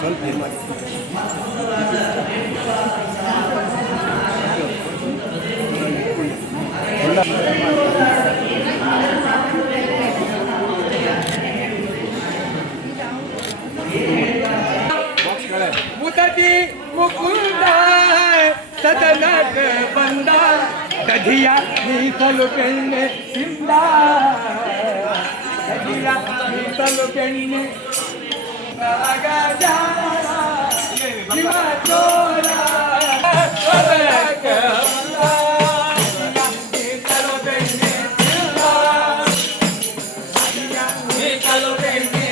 ಸ್ವಲ್ಪ ಏನು ಮಾಡಿ मुदती मुकुंदा सदनक बंदा दधिया नीतल पेन्ने सिंदा दधिया नीतल पेन्ने लगा जा शिवा चोरा सदनक बंदा नीतल पेन्ने सिंदा दधिया नीतल पेन्ने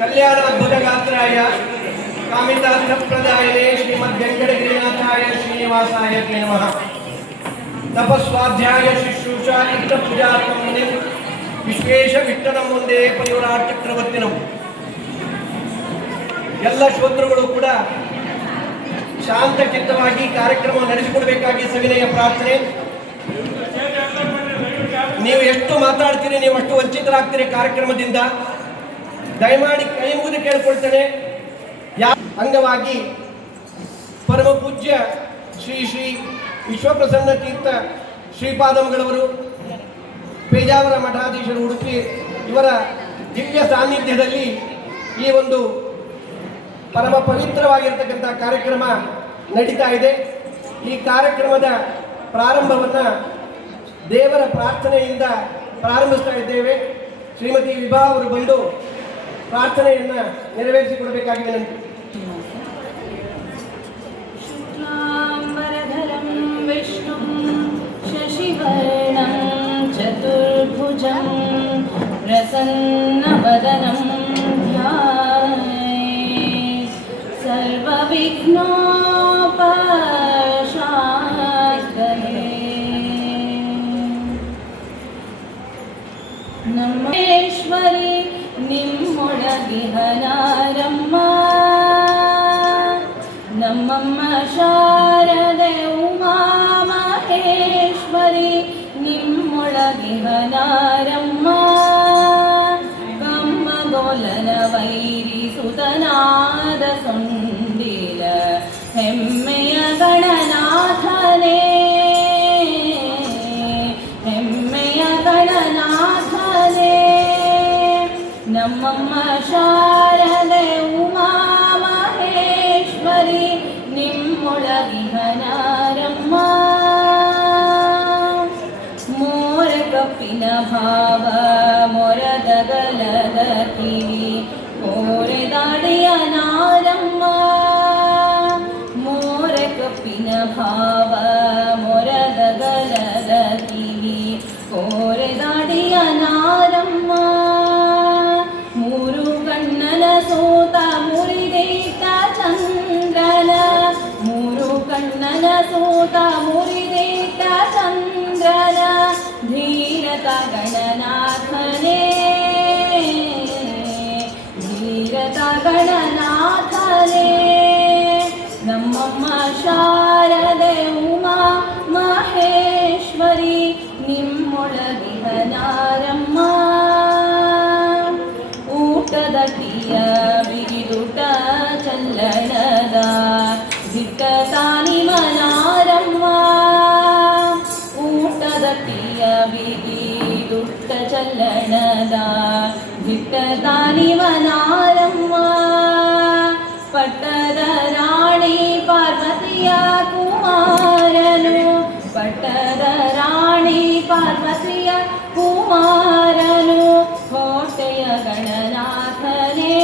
ಕಲ್ಯಾಣಾದ್ಭುತಗಾತ್ರಾಯ ಕಾಮಿತಾರ್ಥಪ್ರದಾಯನೇ ಶ್ರೀಮದ್ ವೆಂಕಟಗಿರಿನಾಥಾಯ ಶ್ರೀನಿವಾಸಾಯ ನಮಃ. ತಪಸ್ವಾಧ್ಯಾಯ ಶುಶ್ರೂಷಾ ಇಷ್ಟ ಪೂಜಾತ್ಮಂ ಮುನಿಂ ವಿಶ್ವೇಶ ವಿಠ್ಠಲಂ ಮುಂದೆ ಪರಿವರಾಟ್ ಚಕ್ರವರ್ತಿನಂ. ಎಲ್ಲ ಶ್ರೋತೃಗಳು ಕೂಡ ಶಾಂತ ಚಿತ್ತವಾಗಿ ಕಾರ್ಯಕ್ರಮ ನಡೆಸಿಕೊಡಬೇಕಾಗಿ ಸವಿನಯ ಪ್ರಾರ್ಥನೆ. ನೀವು ಎಷ್ಟು ಮಾತಾಡ್ತೀರಿ, ನೀವು ಅಷ್ಟು ವಂಚಿತರಾಗ್ತೀರಿ ಕಾರ್ಯಕ್ರಮದಿಂದ. ದಯಮಾಡಿ ಕೈ ಮುಗಿದು ಕೇಳ್ಕೊಳ್ತೇನೆ. ಅಂಗವಾಗಿ ಪರಮ ಪೂಜ್ಯ ಶ್ರೀ ಶ್ರೀ ವಿಶ್ವಪ್ರಸನ್ನ ತೀರ್ಥ ಶ್ರೀಪಾದಂಗಳವರು, ಪೇಜಾವರ ಮಠಾಧೀಶರು ಉಡುಪಿ, ಇವರ ದಿವ್ಯ ಸಾನ್ನಿಧ್ಯದಲ್ಲಿ ಈ ಒಂದು ಪರಮ ಪವಿತ್ರವಾಗಿರ್ತಕ್ಕಂಥ ಕಾರ್ಯಕ್ರಮ ನಡೀತಾ ಇದೆ. ಈ ಕಾರ್ಯಕ್ರಮದ ಪ್ರಾರಂಭವನ್ನು ದೇವರ ಪ್ರಾರ್ಥನೆಯಿಂದ ಪ್ರಾರಂಭಿಸ್ತಾ ಇದ್ದೇವೆ. ಶ್ರೀಮತಿ ವಿಭಾ ಅವರು ಬಂದು ಪ್ರಾರ್ಥನೆಯನ್ನು ನೆರವೇರಿಸಿಕೊಡಬೇಕಾಗಿ ವಿನಂತಿ. ಶುಕ್ಲಾಂಬರಧರಂ ವಿಷ್ಣುಂ ಶಶಿವರ್ಣಂ ಚತುರ್ಭುಜಂ ಪ್ರಸನ್ನವದನಂ ಧ್ಯಾಯೇತ್ ಸರ್ವವಿಘ್ನೋಪಶಾಂತಯೇ. ನಮ್ಮೇಶ್ವರಿ ನಿಮ್ಮೊಳಗಿಹನಾರಮ್ಮ, ನಮ್ಮಮ್ಮ ಶಾರದೆ ಉಮಾ ಮಹೇಶ್ವರಿ ನಿಮ್ಮೊಳಗಿಹನಾರಮ್ಮ. ಕಮ್ಮಗೋಲನ ವೈರಿ ಸುತನಾದ ಸೊಂಡಿಲ ಹೆಮ್ಮೆಯ ಗಣನಾಥನೇ, ಹೆಮ್ಮೆಯ ಗಣನಾಥನೇ. ನಮ್ಮಮ್ಮ ಶಾರದೆ ಉಮಾ ಮಹೇಶ್ವರಿ ನಿಮ್ಮೊಳಗಿಹನಾರಮ್ಮ. ಮೋರ ಕಪ್ಪಿನ ಭಾವ ಮೊರದ ಗಲದ ಕಿವಿ ಕೋರೆ ದಾಡಿಯ ನಾರಮ್ಮ. ಮೋರ ಕಪ್ಪಿನ ಭಾವ ಮೊರದ ಗಲದ ಕಿವಿ ಕೋರೆ ದಾಡಿಯ ನಾರಮ್ಮ. ಮೂರು ಕಣ್ಣನ ಸೋತ ಮುರಿದೈತ ಚಂದ್ರನ, ಮೂರು ಕಣ್ಣನ ಸೋತ ಮುರಿದೈತ ಚಂದ್ರನ ಧೀರತ ಗಣನಾಥನೇ, ಧೀರತ ಗಣನಾಥನೇ. ನಮ್ಮಮ್ಮ ಶಾರದೆ ಉಮಾ ಮಹೇಶ್ವರಿ ನಿಮ್ಮೊಳಗಿಹನಾರಮ್ಮ. ಊಟದಟಿಯ ಬಿಗಿದುಟ ಚಲ್ಲಣದ ದಿಟ್ಟ ತಾನಿಮನಾರಮ್ಮ. ಊಟದಟಿಯ ಬಿಗಿದುಟ್ಟ ಚಲ್ಲಣದ ದಿಟ್ಟ ತಾನಿಮನಾರಮ್ಮ. ಪಟ್ಟದ ರಾಣಿ ಪಾರ್ವತಿಯ ಕುಮಾರನು, ಪಟ್ಟದ ರಾಣಿ ಪಾರ್ವತಿಯ ಕುಮಾರನು ಕೋಟೆಯ ಗಣನಾಥನೇ,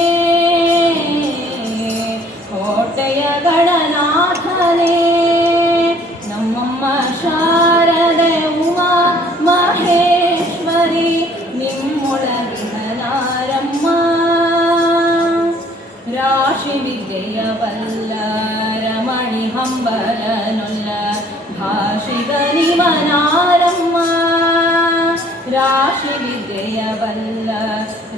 ಕೋಟೆಯ ಗಣನಾಥನೇ. ನಮ್ಮಮ್ಮ ಶಾರದೆ ಉಮಾ ಮಹೇಶ್ವರಿ ನಿಮ್ಮೊಳಗಿಹನಾರಮ್ಮ. ರಾಶಿ ವಿದ್ಯೆಯ ಬಲ್ಲ ರಮಣಿ ಹಂಬಲನೊಲ್ಲ ಭಾಷಿಗನಿಮನಾರಮ್ಮ. ರಾಶಿ ವಿದ್ಯೆಯ ಬಲ್ಲ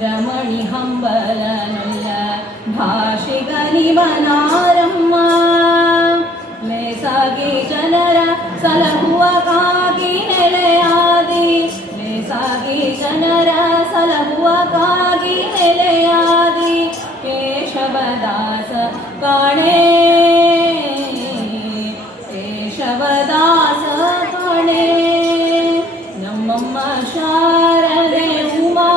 ರಮಣಿ ಹಂಬಲನೊಲ್ಲ ಭಾಷಿಗನಿಮನಾರಮ್ಮ. ಲೇಸಾಗಿ ಜನರ ಸಲಹುವ ಕಾಗಿ ನೆಲೆಯಾದಿ, ಲೇಸಾಗಿ ಜನರ ಸಲಹುವ ಕಾಗಿ ನೆಲೆಯಾದಿ. ಕೇಶವದಾಸ ಕಾಣೆ, ಕೇಶವದಾಸ ಕಾಣೆ. ನಮ್ಮಮ್ಮ ಶಾರದೆ ಉಮಾ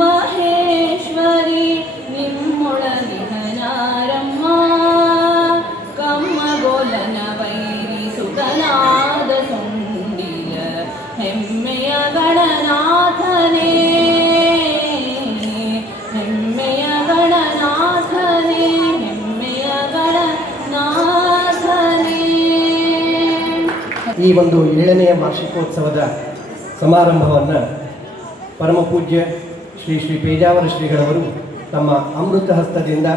ಮಹೇಶ್ವರಿ ನಿಮ್ಮೊಳಗಿಹನಾರಮ್ಮ. ಕಮ್ಮಗೋಲನ ವೈರಿ ಸುತನಾದ ಸೊಂಡಿಲ ಹೆಮ್ಮೆಯ ಗಣನಾಥನೇ, ಹೆಮ್ಮೆಯ ಗಣನಾಥನೇ, ಹೆಮ್ಮೆಯ ಗಣನಾಥನೇ. ಈ ಒಂದು 7ನೇ ವಾರ್ಷಿಕೋತ್ಸವದ ಸಮಾರಂಭವನ್ನು ಪರಮ ಪೂಜ್ಯ ಶ್ರೀ ಶ್ರೀ ಪೇಜಾವರ ಶ್ರೀಗಳವರು ತಮ್ಮ ಅಮೃತ ಹಸ್ತದಿಂದ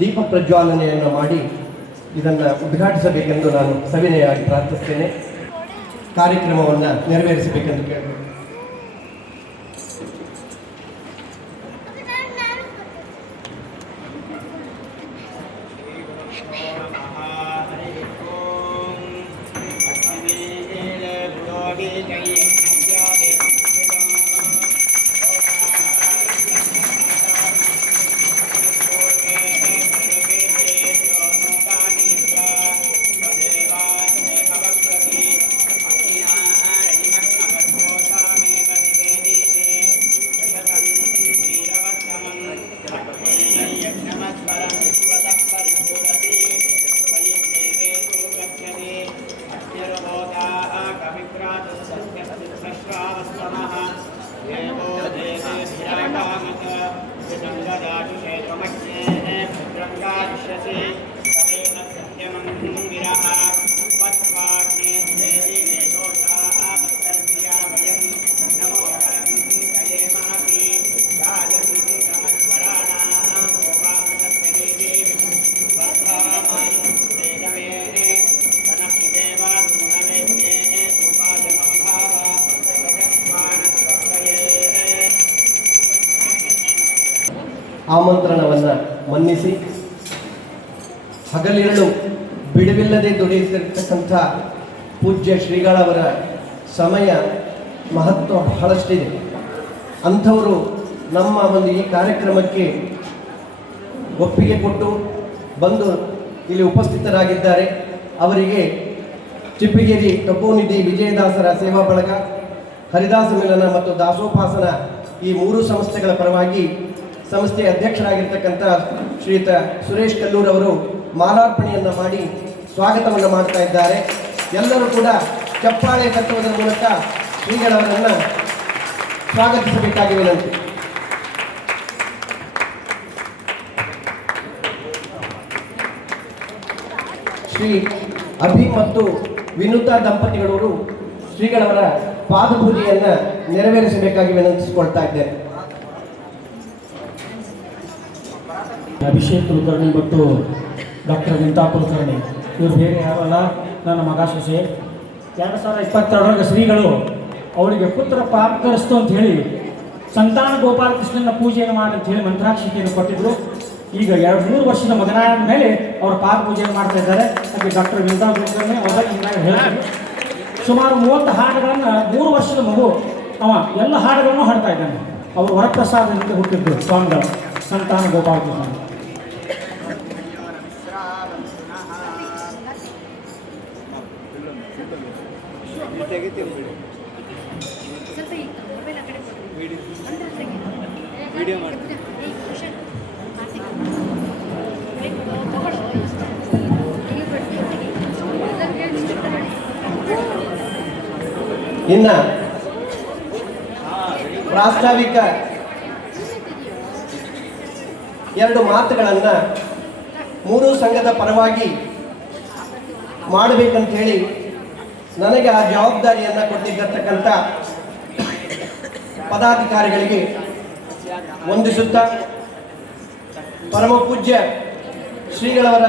ದೀಪ ಪ್ರಜ್ವಾಲನೆಯನ್ನು ಮಾಡಿ ಇದನ್ನು ಉದ್ಘಾಟಿಸಬೇಕೆಂದು ನಾನು ಸವಿನಯವಾಗಿ ಪ್ರಾರ್ಥಿಸ್ತೇನೆ. ಕಾರ್ಯಕ್ರಮವನ್ನು ನೆರವೇರಿಸಬೇಕೆಂದು ಕೇಳಬೇಕು. ಆಮಂತ್ರಣವನ್ನು ಮನ್ನಿಸಿ ಹಗಲಿರುಳು ಬಿಡುವಿಲ್ಲದೆ ದುಡಿಯುತ್ತಿರ್ತಕ್ಕಂಥ ಪೂಜ್ಯ ಶ್ರೀಗಳವರ ಸಮಯ ಮಹತ್ವ ಬಹಳಷ್ಟಿದೆ. ಅಂಥವರು ನಮ್ಮ ಒಂದು ಈ ಕಾರ್ಯಕ್ರಮಕ್ಕೆ ಒಪ್ಪಿಗೆ ಕೊಟ್ಟು ಬಂದು ಇಲ್ಲಿ ಉಪಸ್ಥಿತರಾಗಿದ್ದಾರೆ. ಅವರಿಗೆ ಚಿಪ್ಪಿಗೇರಿ ತಪೋನಿಧಿ ವಿಜಯದಾಸರ ಸೇವಾ ಬಳಗ, ಹರಿದಾಸ ಮಿಲನ ಮತ್ತು ದಾಸೋಪಾಸನ ಈ ಮೂರು ಸಂಸ್ಥೆಗಳ ಪರವಾಗಿ ಸಂಸ್ಥೆಯ ಅಧ್ಯಕ್ಷರಾಗಿರ್ತಕ್ಕಂಥ ಶ್ರೀಯುತ ಸುರೇಶ್ ಕಲ್ಲೂರ್ ಅವರು ಮಾಲಾರ್ಪಣೆಯನ್ನು ಮಾಡಿ ಸ್ವಾಗತವನ್ನು ಮಾಡ್ತಾ ಇದ್ದಾರೆ. ಎಲ್ಲರೂ ಕೂಡ ಚಪ್ಪಾಳೆ ತಟ್ಟುವುದರ ಮೂಲಕ ಶ್ರೀಗಳವರನ್ನು ಸ್ವಾಗತಿಸಬೇಕಾಗಿ ವಿನಂತಿ. ಶ್ರೀ ಅಭಿ ಮತ್ತು ವಿನುತಾ ದಂಪತಿಗಳವರು ಶ್ರೀಗಳವರ ಪಾದಪೂಜೆಯನ್ನು ನೆರವೇರಿಸಬೇಕಾಗಿ ವಿನಂತಿಸಿಕೊಳ್ತಾ ಇದ್ದೇನೆ. ಅಭಿಷೇಕ್ ಕುಲಕರ್ಣಿ ಮತ್ತು ಡಾಕ್ಟರ್ ವಿನುತಾ ಕುಲಕರ್ಣಿ ಇವರು ಬೇರೆ ಯಾರಲ್ಲ, ನನ್ನ ಮಗ ಸೊಸೆ. 2022 ಶ್ರೀಗಳು ಅವರಿಗೆ ಪುತ್ರ ಪ್ರಾಪ್ತರಿಸ್ತು ಅಂತ ಹೇಳಿ ಸಂತಾನ ಗೋಪಾಲಕೃಷ್ಣನ ಪೂಜೆಯನ್ನು ಮಾಡಿ ಅಂತ ಹೇಳಿ ಮಂತ್ರಾಕ್ಷತೆಯನ್ನು ಕೊಟ್ಟಿದ್ರು. ಈಗ 2-3 ವರ್ಷದ ಮಗನಾದ ಮೇಲೆ ಅವರ ಪಾದ ಪೂಜೆಯನ್ನು ಮಾಡ್ತಾ ಇದ್ದಾರೆ. ಹಾಗೆ ಡಾಕ್ಟರ್ ವಿನುತಾ ಕುಲಕರ್ಣಿ ಅವರ ಹೇಳ್ತಾರೆ ಸುಮಾರು 30 ಹಾಡುಗಳನ್ನು 3 ವರ್ಷದ ಮಗು ಅವ ಎಲ್ಲ ಹಾಡುಗಳನ್ನು ಹಾಡ್ತಾ ಇದ್ದಾನೆ. ಅವರು ವರಪ್ರಸಾದದಿಂದ ಹುಟ್ಟಿದ್ರು ಸ್ವಾಮಿಗಳು ಸಂತಾನ ಗೋಪಾಲಕೃಷ್ಣ. ಇನ್ನು ಪ್ರಾಸ್ತಾವಿಕ 2 ಮಾತುಗಳನ್ನು ಮೂರು ಸಂಘದ ಪರವಾಗಿ ಮಾಡಬೇಕಂತ ಹೇಳಿ ನನಗೆ ಆ ಜವಾಬ್ದಾರಿಯನ್ನು ಕೊಟ್ಟಿದ್ದತಕ್ಕಂಥ ಪದಾಧಿಕಾರಿಗಳಿಗೆ ವಂದಿಸುತ್ತಾ ಪರಮ ಪೂಜ್ಯ ಶ್ರೀಗಳವರ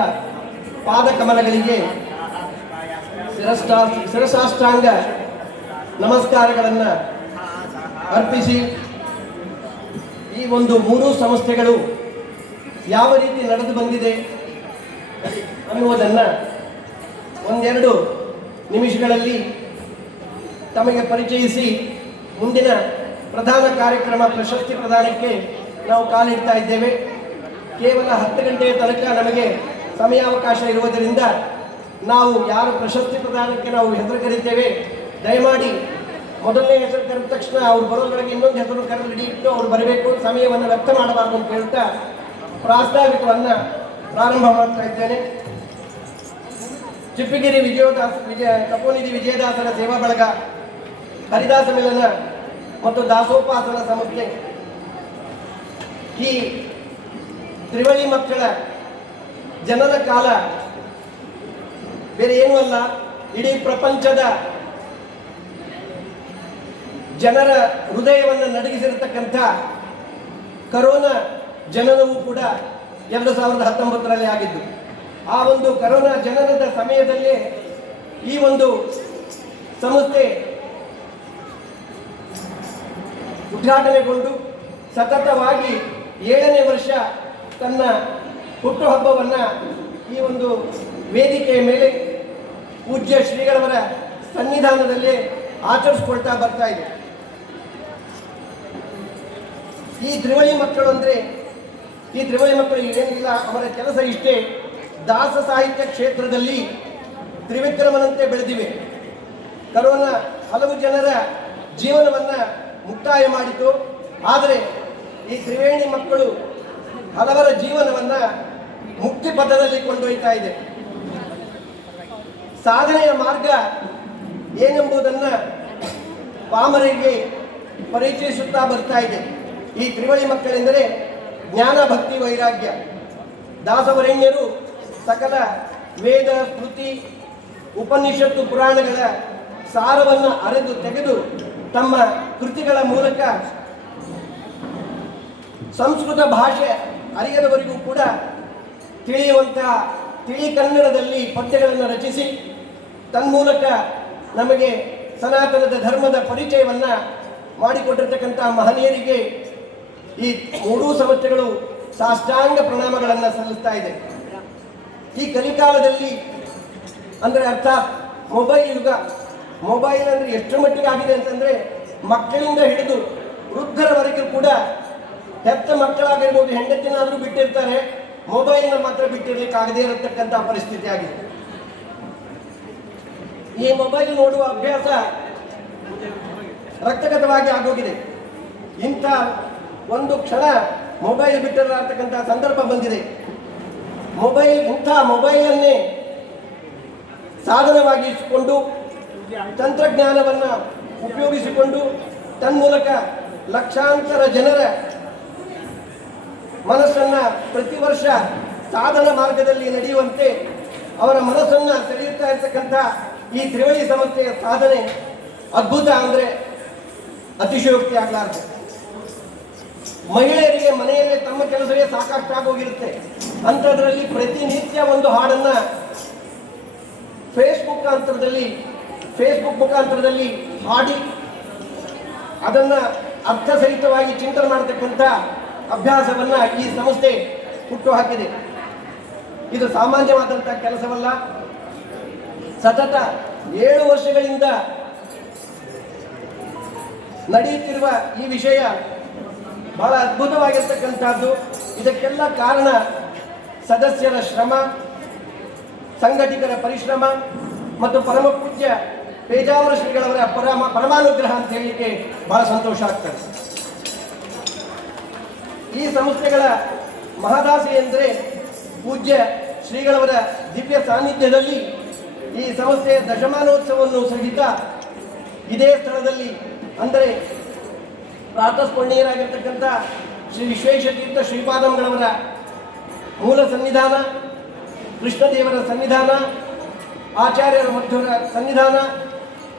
ಪಾದಕಮಲಗಳಿಗೆ ಶಿರಸಾಷ್ಟಾಂಗ ನಮಸ್ಕಾರಗಳನ್ನು ಅರ್ಪಿಸಿ ಈ ಒಂದು ಮೂರು ಸಂಸ್ಥೆಗಳು ಯಾವ ರೀತಿ ನಡೆದು ಬಂದಿದೆ ಅನ್ನುವುದನ್ನು 1-2 ನಿಮಿಷಗಳಲ್ಲಿ ತಮಗೆ ಪರಿಚಯಿಸಿ ಮುಂದಿನ ಪ್ರಧಾನ ಕಾರ್ಯಕ್ರಮ ಪ್ರಶಸ್ತಿ ಪ್ರದಾನಕ್ಕೆ ನಾವು ಕಾಲಿಡ್ತಾ ಇದ್ದೇವೆ. ಕೇವಲ 10 ಗಂಟೆಯ ತನಕ ನಮಗೆ ಸಮಯಾವಕಾಶ ಇರುವುದರಿಂದ ನಾವು ಯಾರು ಪ್ರಶಸ್ತಿ ಪ್ರದಾನಕ್ಕೆ ನಾವು ಹೆಸರು ಕರೀತೇವೆ, ದಯಮಾಡಿ ಮೊದಲನೇ ಹೆಸರು ಕರೆದ ತಕ್ಷಣ ಅವ್ರು ಬರೋದ್ರೊಳಗೆ ಇನ್ನೊಂದು ಹೆಸರು ಕರೆದು ರೆಡಿ ಇಟ್ಟು ಅವ್ರು ಬರಬೇಕು, ಸಮಯವನ್ನು ವ್ಯರ್ಥ ಮಾಡಬಾರ್ದು ಅಂತ ಹೇಳ್ತಾ ಪ್ರಾಸ್ತಾವಿಕವನ್ನು ಪ್ರಾರಂಭ ಮಾಡ್ತಾ ಇದ್ದೇನೆ. ಚಿಪ್ಪಿಗಿರಿ ತಪೋನಿಧಿ ವಿಜಯದಾಸರ ಸೇವಾ ಬಳಗ, ಹರಿದಾಸ ಮಿಲನ ಮತ್ತು ದಾಸೋಪಾಸನ ಸಂಸ್ಥೆ ಈ ತ್ರಿವಳಿ ಮಕ್ಕಳ ಜನನ ಕಾಲ ಬೇರೆ ಏನೂ ಅಲ್ಲ, ಇಡೀ ಪ್ರಪಂಚದ ಜನರ ಹೃದಯವನ್ನು ನಡಗಿಸಿರತಕ್ಕಂಥ ಕರೋನಾ ಜನನವೂ ಕೂಡ 2019ರಲ್ಲಿ ಆಗಿದ್ದು. ಆ ಒಂದು ಕರೋನಾ ಜನನದ ಸಮಯದಲ್ಲೇ ಈ ಒಂದು ಸಂಸ್ಥೆ ಉದ್ಘಾಟನೆಗೊಂಡು ಸತತವಾಗಿ 7ನೇ ವರ್ಷ ತನ್ನ ಹುಟ್ಟುಹಬ್ಬವನ್ನು ಈ ಒಂದು ವೇದಿಕೆಯ ಮೇಲೆ ಪೂಜ್ಯ ಶ್ರೀಗಳವರ ಸನ್ನಿಧಾನದಲ್ಲೇ ಆಚರಿಸ್ಕೊಳ್ತಾ ಬರ್ತಾ ಇದೆ. ಈ ತ್ರಿವಳಿ ಮಕ್ಕಳು ಅಂದರೆ ಈ ತ್ರಿವಳಿ ಮಕ್ಕಳು ಏನಿಲ್ಲ, ಅವರ ಕೆಲಸ ಇಷ್ಟೇ. ದಾಸ ಸಾಹಿತ್ಯ ಕ್ಷೇತ್ರದಲ್ಲಿ ತ್ರಿವಿಕ್ರಮನಂತೆ ಬೆಳೆದಿವೆ. ಕರೋನಾ ಹಲವು ಜನರ ಜೀವನವನ್ನು ಮುಕ್ತಾಯ ಮಾಡಿತು. ಆದರೆ ಈ ತ್ರಿವೇಣಿ ಮಕ್ಕಳು ಹಲವರ ಜೀವನವನ್ನು ಮುಕ್ತಿ ಪಥದಲ್ಲಿ ಕೊಂಡೊಯ್ತಾ ಇದೆ. ಸಾಧನೆಯ ಮಾರ್ಗ ಏನೆಂಬುದನ್ನು ಪಾಮರರಿಗೆ ಪರಿಚಯಿಸುತ್ತಾ ಬರ್ತಾ ಇದೆ. ಈ ತ್ರಿವಳಿ ಮಕ್ಕಳೆಂದರೆ ಜ್ಞಾನ, ಭಕ್ತಿ, ವೈರಾಗ್ಯ. ದಾಸವರೇಣ್ಯರು ಸಕಲ ವೇದ, ಸ್ಮೃತಿ, ಉಪನಿಷತ್ತು, ಪುರಾಣಗಳ ಸಾರವನ್ನು ಅರೆದು ತೆಗೆದು ತಮ್ಮ ಕೃತಿಗಳ ಮೂಲಕ ಸಂಸ್ಕೃತ ಭಾಷೆ ಅರಿಯದವರಿಗೂ ಕೂಡ ತಿಳಿಯುವಂತಹ ತಿಳಿ ಕನ್ನಡದಲ್ಲಿ ಪದ್ಯಗಳನ್ನು ರಚಿಸಿ ತನ್ಮೂಲಕ ನಮಗೆ ಸನಾತನದ ಧರ್ಮದ ಪರಿಚಯವನ್ನು ಮಾಡಿಕೊಟ್ಟಿರ್ತಕ್ಕಂಥ ಮಹನೀಯರಿಗೆ ಈ ಮೂರೂ ಸಂಸ್ಥೆಗಳು ಸಾಷ್ಟಾಂಗ ಪ್ರಣಾಮಗಳನ್ನು ಸಲ್ಲಿಸ್ತಾ ಇದೆ. ಈ ಕಲಿಕಾಲದಲ್ಲಿ ಅಂದರೆ ಅರ್ಥಾತ್ ಮೊಬೈಲ್ ಯುಗ. ಮೊಬೈಲ್ ಅಂದರೆ ಎಷ್ಟು ಮಟ್ಟಿಗೆ ಆಗಿದೆ ಅಂತಂದರೆ ಮಕ್ಕಳಿಂದ ಹಿಡಿದು ವೃದ್ಧರವರೆಗೂ ಕೂಡ, ಹೆತ್ತ ಮಕ್ಕಳಾಗಿರ್ಬೋದು, ಹೆಂಡತಿನಾದರೂ ಬಿಟ್ಟಿರ್ತಾರೆ, ಮೊಬೈಲ್ನ ಮಾತ್ರ ಬಿಟ್ಟಿರಲಿಕ್ಕಾಗದೇ ಇರತಕ್ಕಂಥ ಪರಿಸ್ಥಿತಿ ಆಗಿದೆ. ಈ ಮೊಬೈಲ್ ನೋಡುವ ಅಭ್ಯಾಸ ರಕ್ತಗತವಾಗಿ ಆಗೋಗಿದೆ. ಇಂಥ ಒಂದು ಕ್ಷಣ ಮೊಬೈಲ್ ಬಿಟ್ಟಿರತಕ್ಕಂಥ ಸಂದರ್ಭ ಬಂದಿದೆ. ಇಂಥ ಮೊಬೈಲನ್ನೇ ಸಾಧನವಾಗಿಸಿಕೊಂಡು ತಂತ್ರಜ್ಞಾನವನ್ನು ಉಪಯೋಗಿಸಿಕೊಂಡು ತನ್ಮೂಲಕ ಲಕ್ಷಾಂತರ ಜನರ ಮನಸ್ಸನ್ನು ಪ್ರತಿ ವರ್ಷ ಸಾಧನ ಮಾರ್ಗದಲ್ಲಿ ನಡೆಯುವಂತೆ ಅವರ ಮನಸ್ಸನ್ನು ಸೆಳೆಯುತ್ತಾ ಇರ್ತಕ್ಕಂಥ ಈ ತ್ರಿವಳಿ ಸಂಸ್ಥೆಯ ಸಾಧನೆ ಅದ್ಭುತ ಅಂದರೆ ಅತಿಶಯೋಕ್ತಿ ಆಗಲಾರದು. ಮಹಿಳೆಯರಿಗೆ ಮನೆಯಲ್ಲೇ ತಮ್ಮ ಕೆಲಸವೇ ಸಾಕಾಗ್ತಾಗೋಗಿರುತ್ತೆ. ಅಂಥದ್ರಲ್ಲಿ ಪ್ರತಿನಿತ್ಯ ಒಂದು ಹಾಡನ್ನು ಫೇಸ್ಬುಕ್ ಮುಖಾಂತರದಲ್ಲಿ ಹಾಡಿ ಅದನ್ನು ಅರ್ಥಸಹಿತವಾಗಿ ಚಿಂತನೆ ಮಾಡತಕ್ಕಂಥ ಅಭ್ಯಾಸವನ್ನು ಈ ಸಂಸ್ಥೆ ಹುಟ್ಟು ಹಾಕಿದೆ. ಇದು ಸಾಮಾನ್ಯವಾದಂಥ ಕೆಲಸವಲ್ಲ. ಸತತ 7 ವರ್ಷಗಳಿಂದ ನಡೆಯುತ್ತಿರುವ ಈ ವಿಷಯ ಬಹಳ ಅದ್ಭುತವಾಗಿರ್ತಕ್ಕಂಥದ್ದು. ಇದಕ್ಕೆಲ್ಲ ಕಾರಣ ಸದಸ್ಯರ ಶ್ರಮ, ಸಂಘಟಕರ ಪರಿಶ್ರಮ ಮತ್ತು ಪರಮ ಪೂಜ್ಯ ಪೇಜಾವರ ಶ್ರೀಗಳವರ ಪರಮಾನುಗ್ರಹ ಅಂತ ಹೇಳಲಿಕ್ಕೆ ಬಹಳ ಸಂತೋಷ ಆಗ್ತದೆ. ಈ ಸಂಸ್ಥೆಗಳ ಮಹದಾಸೆ ಎಂದರೆ ಪೂಜ್ಯ ಶ್ರೀಗಳವರ ದಿವ್ಯ ಸಾನ್ನಿಧ್ಯದಲ್ಲಿ ಈ ಸಂಸ್ಥೆಯ ದಶಮಾನೋತ್ಸವವನ್ನು ಸಹಿತ ಇದೇ ಸ್ಥಳದಲ್ಲಿ, ಅಂದರೆ ಪ್ರಾತಸ್ಪರ್ಣೀಯರಾಗಿರ್ತಕ್ಕಂಥ ಶ್ರೀ ವಿಶ್ವೇಶತೀರ್ಥ ಶ್ರೀಪಾದಂಗಳವರ ಮೂಲ ಸನ್ನಿಧಾನ, ಕೃಷ್ಣದೇವರ ಸನ್ನಿಧಾನ, ಆಚಾರ್ಯರ ಮಧ್ವರ ಸನ್ನಿಧಾನ,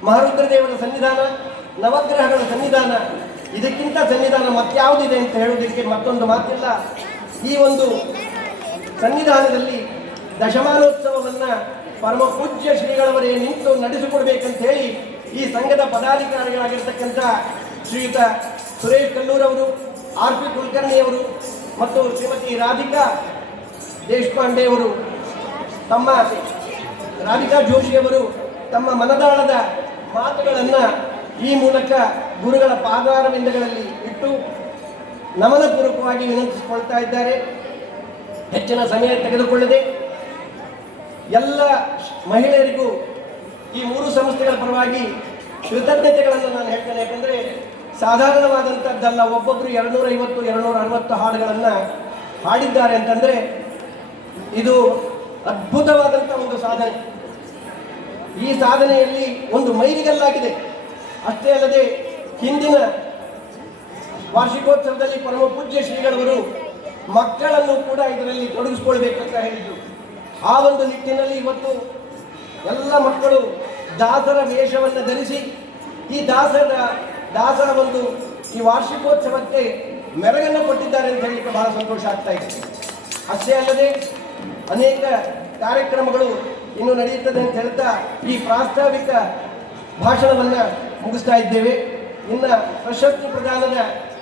ಮಹಾರುದ್ರದೇವರ ಸನ್ನಿಧಾನ, ನವಗ್ರಹಗಳ ಸನ್ನಿಧಾನ, ಇದಕ್ಕಿಂತ ಸನ್ನಿಧಾನ ಮತ್ಯಾವುದಿದೆ ಅಂತ ಹೇಳುವುದಕ್ಕೆ ಮತ್ತೊಂದು ಮಾತಿಲ್ಲ. ಈ ಒಂದು ಸನ್ನಿಧಾನದಲ್ಲಿ ದಶಮಾನೋತ್ಸವವನ್ನು ಪರಮ ಪೂಜ್ಯ ಶ್ರೀಗಳವರೇ ನಿಂತು ನಡೆಸಿಕೊಡ್ಬೇಕಂತ ಹೇಳಿ ಈ ಸಂಘದ ಪದಾಧಿಕಾರಿಗಳಾಗಿರ್ತಕ್ಕಂಥ ಶ್ರೀಯುತ ಸುರೇಶ್ ಕಲ್ಲೂರವರು, RP ಕುಲಕರ್ಣಿಯವರು ಮತ್ತು ಶ್ರೀಮತಿ ರಾಧಿಕಾ ದೇಶಪಾಂಡೆಯವರು, ರಾಧಿಕಾ ಜೋಶಿಯವರು ತಮ್ಮ ಮನದಾಳದ ಮಾತುಗಳನ್ನು ಈ ಮೂಲಕ ಗುರುಗಳ ಪಾದಾರವಿಂದಗಳಲ್ಲಿ ಇಟ್ಟು ನಮನಪೂರ್ವಕವಾಗಿ ವಿನಂತಿಸಿಕೊಳ್ತಾ ಇದ್ದಾರೆ. ಹೆಚ್ಚಿನ ಸಮಯ ತೆಗೆದುಕೊಳ್ಳದೆ ಎಲ್ಲ ಮಹಿಳೆಯರಿಗೂ ಈ ಮೂರು ಸಂಸ್ಥೆಗಳ ಪರವಾಗಿ ಕೃತಜ್ಞತೆಗಳನ್ನು ನಾನು ಹೇಳ್ತೇನೆ. ಯಾಕಂದರೆ ಸಾಧಾರಣವಾದಂಥದ್ದಲ್ಲ. ಒಬ್ಬೊಬ್ಬರು 250, 260 ಹಾಡುಗಳನ್ನು ಹಾಡಿದ್ದಾರೆ ಅಂತಂದರೆ ಇದು ಅದ್ಭುತವಾದಂಥ ಒಂದು ಸಾಧನೆ. ಈ ಸಾಧನೆಯಲ್ಲಿ ಒಂದು ಮೈಲಿಗಲ್ಲಾಗಿದೆ. ಅಷ್ಟೇ ಅಲ್ಲದೆ ಹಿಂದಿನ ವಾರ್ಷಿಕೋತ್ಸವದಲ್ಲಿ ಪರಮ ಪೂಜ್ಯ ಶ್ರೀಗಳವರು ಮಕ್ಕಳನ್ನು ಕೂಡ ಇದರಲ್ಲಿ ತೊಡಗಿಸ್ಕೊಳ್ಬೇಕಂತ ಹೇಳಿದರು. ಆ ಒಂದು ನಿಟ್ಟಿನಲ್ಲಿ ಇವತ್ತು ಎಲ್ಲ ಮಕ್ಕಳು ದಾಸರ ವೇಷವನ್ನು ಧರಿಸಿ ಈ ದಾಸರ ಒಂದು ಈ ವಾರ್ಷಿಕೋತ್ಸವಕ್ಕೆ ಮೆರಗನ್ನು ಕೊಟ್ಟಿದ್ದಾರೆ ಅಂತ ಹೇಳಲಿಕ್ಕೆ ಬಹಳ ಸಂತೋಷ ಆಗ್ತಾ ಇದೆ. ಅಷ್ಟೇ ಅಲ್ಲದೆ ಅನೇಕ ಕಾರ್ಯಕ್ರಮಗಳು ಇನ್ನು ನಡೆಯುತ್ತದೆ ಅಂತ ಹೇಳ್ತಾ ಈ ಪ್ರಾಸ್ತಾವಿಕ ಭಾಷಣವನ್ನು ಮುಗಿಸ್ತಾ ಇದ್ದೇವೆ. ಇನ್ನು ಪ್ರಶಸ್ತಿ ಪ್ರದಾನದ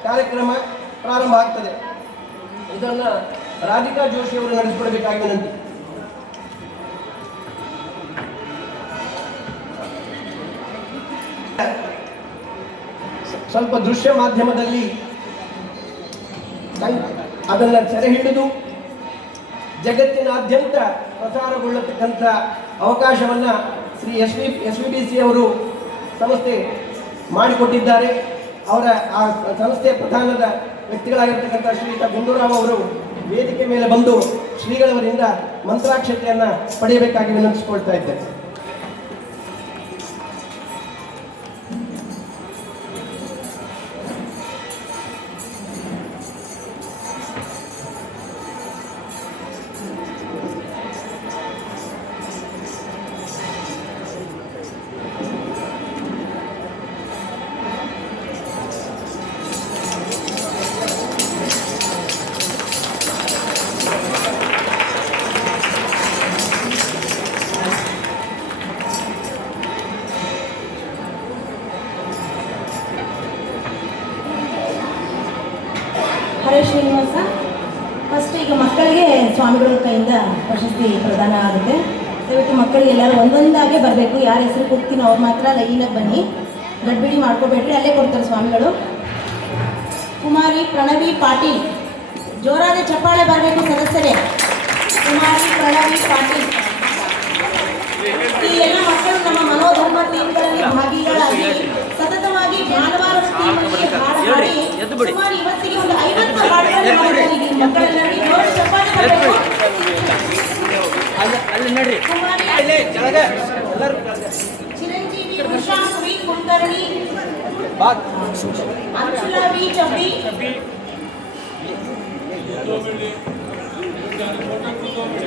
ಕಾರ್ಯಕ್ರಮ ಪ್ರಾರಂಭ ಆಗ್ತದೆ. ಇದನ್ನು ರಾಧಿಕಾ ಜೋಶಿ ಅವರು ನಡೆಸಿಕೊಡಬೇಕಾಗಿ ವಿನಂತಿ. ಸ್ವಲ್ಪ ದೃಶ್ಯ ಮಾಧ್ಯಮದಲ್ಲಿ ಅದನ್ನು ಸೆರೆ ಹಿಡಿದು ಜಗತ್ತಿನಾದ್ಯಂತ ಪ್ರಸಾರಗೊಳ್ಳತಕ್ಕಂಥ ಅವಕಾಶವನ್ನು ಶ್ರೀ SVBC ಅವರು ಸಂಸ್ಥೆ ಮಾಡಿಕೊಟ್ಟಿದ್ದಾರೆ. ಅವರ ಆ ಸಂಸ್ಥೆಯ ಪ್ರಧಾನದ ವ್ಯಕ್ತಿಗಳಾಗಿರ್ತಕ್ಕಂಥ ಶ್ರೀಯುತ ಗುಂಡೂರಾವ್ ಅವರು ವೇದಿಕೆ ಮೇಲೆ ಬಂದು ಶ್ರೀಗಳವರಿಂದ ಮಂತ್ರಾಕ್ಷತೆಯನ್ನು ಪಡೆಯಬೇಕಾಗಿ ವಿನಂತಿಸಿಕೊಳ್ತಾ ಇದ್ದೇನೆ. ಹರೇ ಶ್ರೀನಿವಾಸ. ಫಸ್ಟ್ ಈಗ ಮಕ್ಕಳಿಗೆ ಸ್ವಾಮಿಗಳ ಕೈಯಿಂದ ಪ್ರಶಸ್ತಿ ಪ್ರದಾನ ಆಗುತ್ತೆ. ದಯವಿಟ್ಟು ಮಕ್ಕಳಿಗೆ ಎಲ್ಲರೂ ಒಂದೊಂದಾಗೆ ಬರಬೇಕು. ಯಾರ ಹೆಸರು ಕೂಗ್ತೀನೋ ಅವ್ರು ಮಾತ್ರ ಲೈನಾಗಿ ಬನ್ನಿ, ಗಡ್ಬಿಡಿ ಮಾಡ್ಕೋಬೇಡ್ರಿ, ಅಲ್ಲೇ ಕೊಡ್ತಾರೆ ಸ್ವಾಮಿಗಳು. ಕುಮಾರಿ ಪ್ರಣವಿ ಪಾಟೀಲ್, ಜೋರಾದ ಚಪ್ಪಾಳೆ ಬರಬೇಕು ಸದಸ್ಯರೇ. ಕುಮಾರಿ ಪ್ರಣವಿ ಪಾಟೀಲ್. ಈ ಎಲ್ಲ ಮಕ್ಕಳು ನಮ್ಮ ಮನೋಧರ್ಮ ಟೀಮ್ಗಳಲ್ಲಿ ಭಾಗಿಗಳಾಗಿ ಸತತವಾಗಿ ಭಾನುವಾರ ಟೀಮಲ್ಲಿ ಹಾಡು ಹಾಡಿ ಸುಮಾರು ಇವತ್ತಿಗೆ ಒಂದು 50 ಹಾಡುಗಳನ್ನು ಮಾಡಿದ್ದಾರೆ. ಈ ಮಕ್ಕಳೆಲ್ಲರಿಗೂ ಜೋರು ಚಪ್ಪಾಳೆ ಬರಬೇಕು. Chiranjeevi Prashant V Kulkarni, Anshula V Chabbi,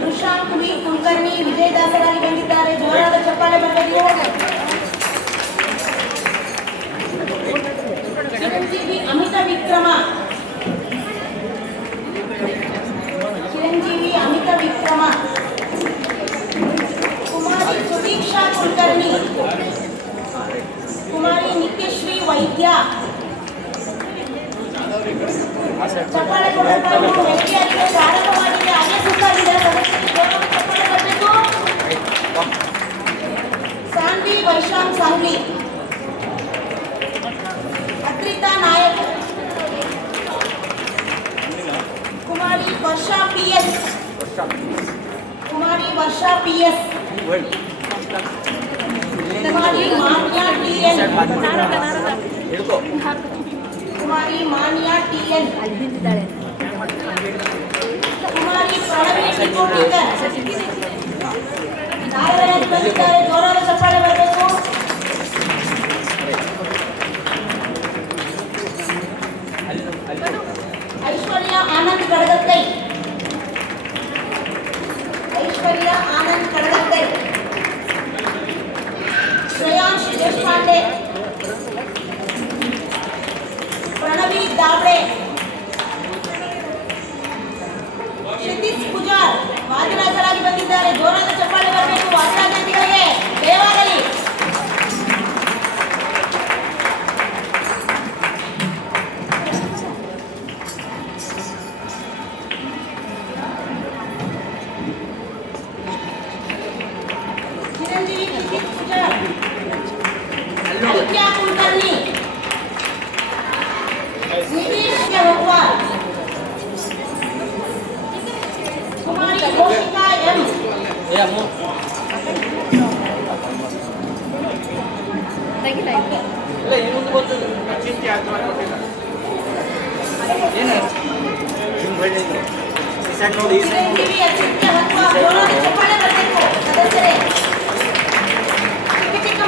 Prashant V Kulkarni ವಿಜಯದಾಸರಾಗಿ ಬಂದಿದ್ದಾರೆ. ಜೋರಾದ ಚಪ್ಪಾಳೆ ಬರಬೇಕು. ಚಿರಂಜೀವಿ ಅಮಿತ ವಿಕ್ರಮ, ಚಿರಂಜೀವಿ ಅಮಿತ ವಿಕ್ರಮ. ಕುಮಾರಿ ಸುದೀಕ್ಷಾ ಕುಲಕರ್ಣಿ, ಕುಮಾರಿ ನಿತ್ಯಶ್ರೀ ವೈದ್ಯ. ಚಪ್ಪಾಳೆ ಕೊಡಬೇಕು. ಮೆಚ್ಚುಗೆಯಾಗಿದೆ, ಪ್ರಾರಂಭವಾಗಿದೆ, ಹಾಗೆ ಸುತ್ತಾಗಿದೆ. ಚಪ್ಪಾಳೆ ಬರಬೇಕು. ಸಾನ್ವಿ ವೈಶಾಂತ್ ಸಾಂಗ್ಲಿ, ಅತ್ರಿತಾ ನಾಯಕ್, ಕುಮಾರಿ ವರ್ಷಾ PS, ಕುಮಾರಿ ವರ್ಷಾ PS, ಕುಮಾರಿ ಮಾನ್ಯಾ TN, ಕುಮಾರಿ ಮಾನ್ಯಾ TN, ಕುಮಾರಿ ಪ್ರಣವಿ ಟಿಕೋಟಿಕರ್. ನಾಲ್ವರಾಗಿ ಬಂದಿದ್ದಾರೆ. ಜೋರಾದ ಚಪ್ಪಾಳೆ ಬರಬೇಕು. ಐಶ್ವರ್ಯ ಆನಂದ್ ಕಡಗತ್ತೈ, ಐಶ್ವರ್ಯ ಆನಂದ್ ಕಡಗತ್ತೈ. ಶ್ರೇಯಾಂಶ್ ದೇಶಪಾಂಡೆ, ಪ್ರಣವಿ ದಾಬ್ಡೆ, ಕ್ಷಿತಿಜ್ ಪೂಜಾರ್ ವಾದಿರಾಜರಾಗಿ ಬಂದಿದ್ದಾರೆ. ಜೋರಾದ ಚಪ್ಪಾಳೆ ಬರಬೇಕು. ವಾದಿರಾಜರಿಗೆ ದೇವಾಲಯ. ಚಿರಂಜೀವಿ ಕ್ಷಿತಿಜ್ ಪೂಜಾರ್, ಅಲಿಕ್ಯಾ ಕುಲಕರ್ಣಿ, ನಿತೀಶ್ ಹೋಗ್ವಾಲ್, ಕುಮಾರಿ ಘೋಷಿಕಾ M, ಚಿರಂಜೀವಿ ಅಚಿತ್ಯ ಹತ್ವಾ. ಜೋರಾದ ಚಪ್ಪಾಳೆ ಬರಬೇಕು ಸದಸ್ಯರೇ. ಚಿಕ್ಕ